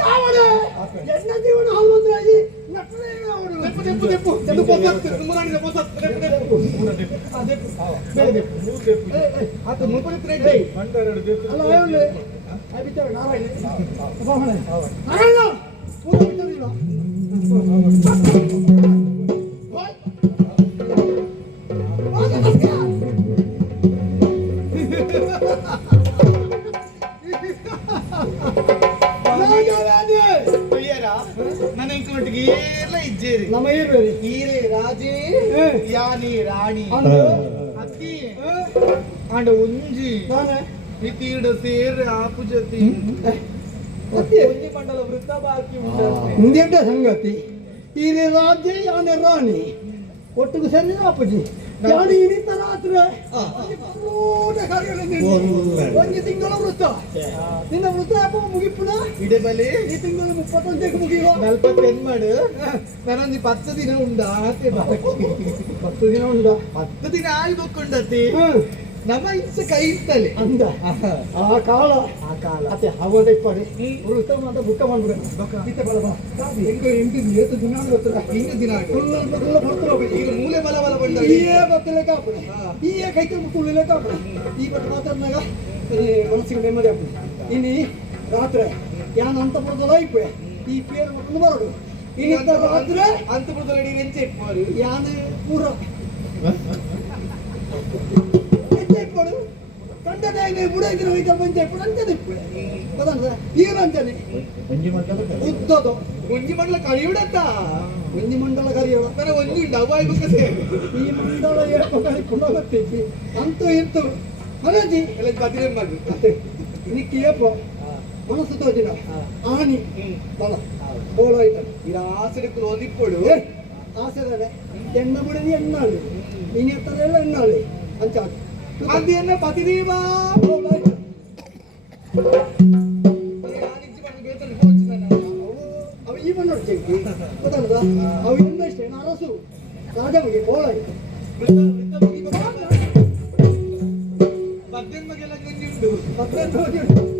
ಯಾವಡೆ ಎನ್ನ ಜೀವನ ಹಾಲ್ವಂದ್ರಾಯಿ ನಟ್ಟನೆ ಅವರು ದೆಪ್ಪು ದೆಪ್ಪು ದೆಪ್ಪು ದೆಪ್ಪು ಪೊಸತ್ ಮುರಾಣಿದ ಪೊಸತ್ ದೆಪ್ಪು ದೆಪ್ಪು ಮೂರ ದೆಪ್ಪು ಆ ದೆಪ್ಪು ಬೇರೆ ದೆಪ್ಪು ಮೂರು ದೆಪ್ಪು ಆತ ಮುಪರಿ ತ್ರೆಡ್ಡಿ ಮಂಡರಡು ದೆಪ್ಪು ಅಲ್ಲ ಅವಳೆ ಆ ಬಿಚ್ಚ ನಾರಾಯಣ ಬಾಹಣ ನಾರಾಯಣ ಪೂರ ಬಿಚ್ಚದಿಲ್ಲ ನನ್ನ ಇಂಕ್ಲೊಟ್ಟಿಗೆ ಏರ್ಲ ಇಜ್ಜೇರಿ ನಮ್ಮ ಇರ್ಬೇರಿ ಈರೆ ರಾಜೇ ಯಾನಿ ರಾಣಿ ಅತ್ತಿ ಆಂಡ ಒಂಜಿ ನಾನೇ ಇತೀಡ ಸೇರ್ ಆಪು ಜೊತೆ ಒಂಜಿ ಮಂಡಲ ವೃತ್ತ ಬಾಕಿ ಮುಂದೇಟ ಸಂಗತಿ ಈ ರಾಜ್ಯ ಯಾನೆ ರಾಣಿ ಒಟ್ಟಿಗೆ ಸರಿ ಅಪ್ಪಜಿ ಯಾನಿ ಇನಿತ ರಾತ್ರಿ ಒಂದು ತಿಂಗಳ ವೃತ್ತ ನಿನ್ನ ವೃತ್ತ ಅಪ್ಪ ಮುಗಿಪುಣ ಇಡೆ ಬಲಿ ಈ ತಿಂಗಳು 31 ಮುಗಿಯುವ 40 ಮಾಡು ನಾನೊಂದು 10 ದಿನ ಉಂಡ ಆತೆ 10 ದಿನ ಉಂಡ 10 ದಿನ ಆಯ್ ಬೊಕ್ಕೊಂಡತಿ ನಮ್ಮ ಇನ್ಸ ಕೈ ಇರ್ತಲೆ ಅಂದ ಆ ಕಾಲ ಅತ್ತೆ ಅವದ ಇಪ್ಪಡಿ ವೃತ್ತ ಮಾತ ಬುಕ್ಕ ಮಾಡ್ಬಿಡ ಇತ್ತೆ ಬಲ ಬಾ ಹೆಂಗ ಎಂಟು ದಿನ ಗೊತ್ತಿಲ್ಲ ಹಿಂಗ ದಿನ ಫುಲ್ಲ ಬರ್ತಾರೆ ಈಗ ಮೂಲೆ ಬಲ ಬಲ ಬಂದ ಈಯೇ ಬತ್ತಲೆ ಕಾಪುಡ ಈಯೇ ಕೈತ ಮುಟ್ಟುಳಿಲೆ ಕಾಪುಡ ಈ ಬಟ್ ಮಾತಾಡ್ನಾಗ ಮನಸ್ಸಿಗೆ ನೆಮ್ಮದಿ ಆಗ್ತದೆ ಇನ್ನು ರಾತ್ರಿ ಯಾನ್ ಅಂತ ಬರೋದಲ್ಲ ಇಪ್ಪೆ ಈ ಪೇರು ಮಕ್ಕಳು ಬರೋದು ಇನ್ನಿದ್ದ ರಾತ್ರಿ ಅಂತಪುರದಲ್ಲಿ ರೆಂಚೆ ಇಟ್ಮಾರು ಯಾನ್ ಪೂರ ಇಪ್ಪಡು ಕಂಡದಾಗಿ ಬುಡಾಗಿನ ವೈಕಲ್ ಪಂಚಾಯತ್ ಇಪ್ಪಡು ಅಂಚನೆ ಇಪ್ಪಡೆ ಗೊತ್ತಾಗ ಈಗ ಅಂಚನೆ ಉದ್ದದು ಒಂಜಿ ಮಂಡಲ ಕಳಿಯುಡತ್ತ ಒಂಜಿ ಮಂಡಲ ಕರಿಯೋಳ ನನಗೆ ಒಂಜಿ ಡಬ್ಬಾಯಿ ಬುಕ್ಕ ಸೇರಿ ಈ ಮಂಡಲ ಏರ್ಪ ಕಳಿಕೊಂಡು ಗೊತ್ತೈತಿ ಅಂತೂ ಇತ್ತು ಮನಜಿ ಎಲ್ಲ ಬದಿರೆ ಮಾಡಿ ಅಷ್ಟೇ ನಿಕ್ಕಿ ಏಪ ಮನಸ್ಸು ತೋಜಿನ ಆನಿ ಬಲ ಬೋಳ ಆಯ್ತು ಈ ಆಸೆಡಕ್ಕೂ ಒಂದಿಪ್ಪಡು ಆಸೆದಾರೆ ಎಣ್ಣ ಬಿಡದಿ ಎಣ್ಣಾಳಿ ನೀನು ಎತ್ತರೆಲ್ಲ ಎಣ್ಣಾಳಿ ಅಂಚಾಡು ಅಂದಿಯನ್ನ ಪತಿದೇವ ಬೋಳ ಆಯ್ತು ಅವ ಈ ಬಣ್ಣ ನೋಡ್ತೇವೆ ಗೊತ್ತಲ್ಲ ಅವು ಇನ್ನಷ್ಟೇ ಅರಸು ರಾಜಮಗೆ ಬೋಳ ಆಯ್ತು ಮಧ್ಯಾಹ್ನ ಬಗ್ಗೆ ಎಲ್ಲ ಗಂಜಿ ಉಂಟು 18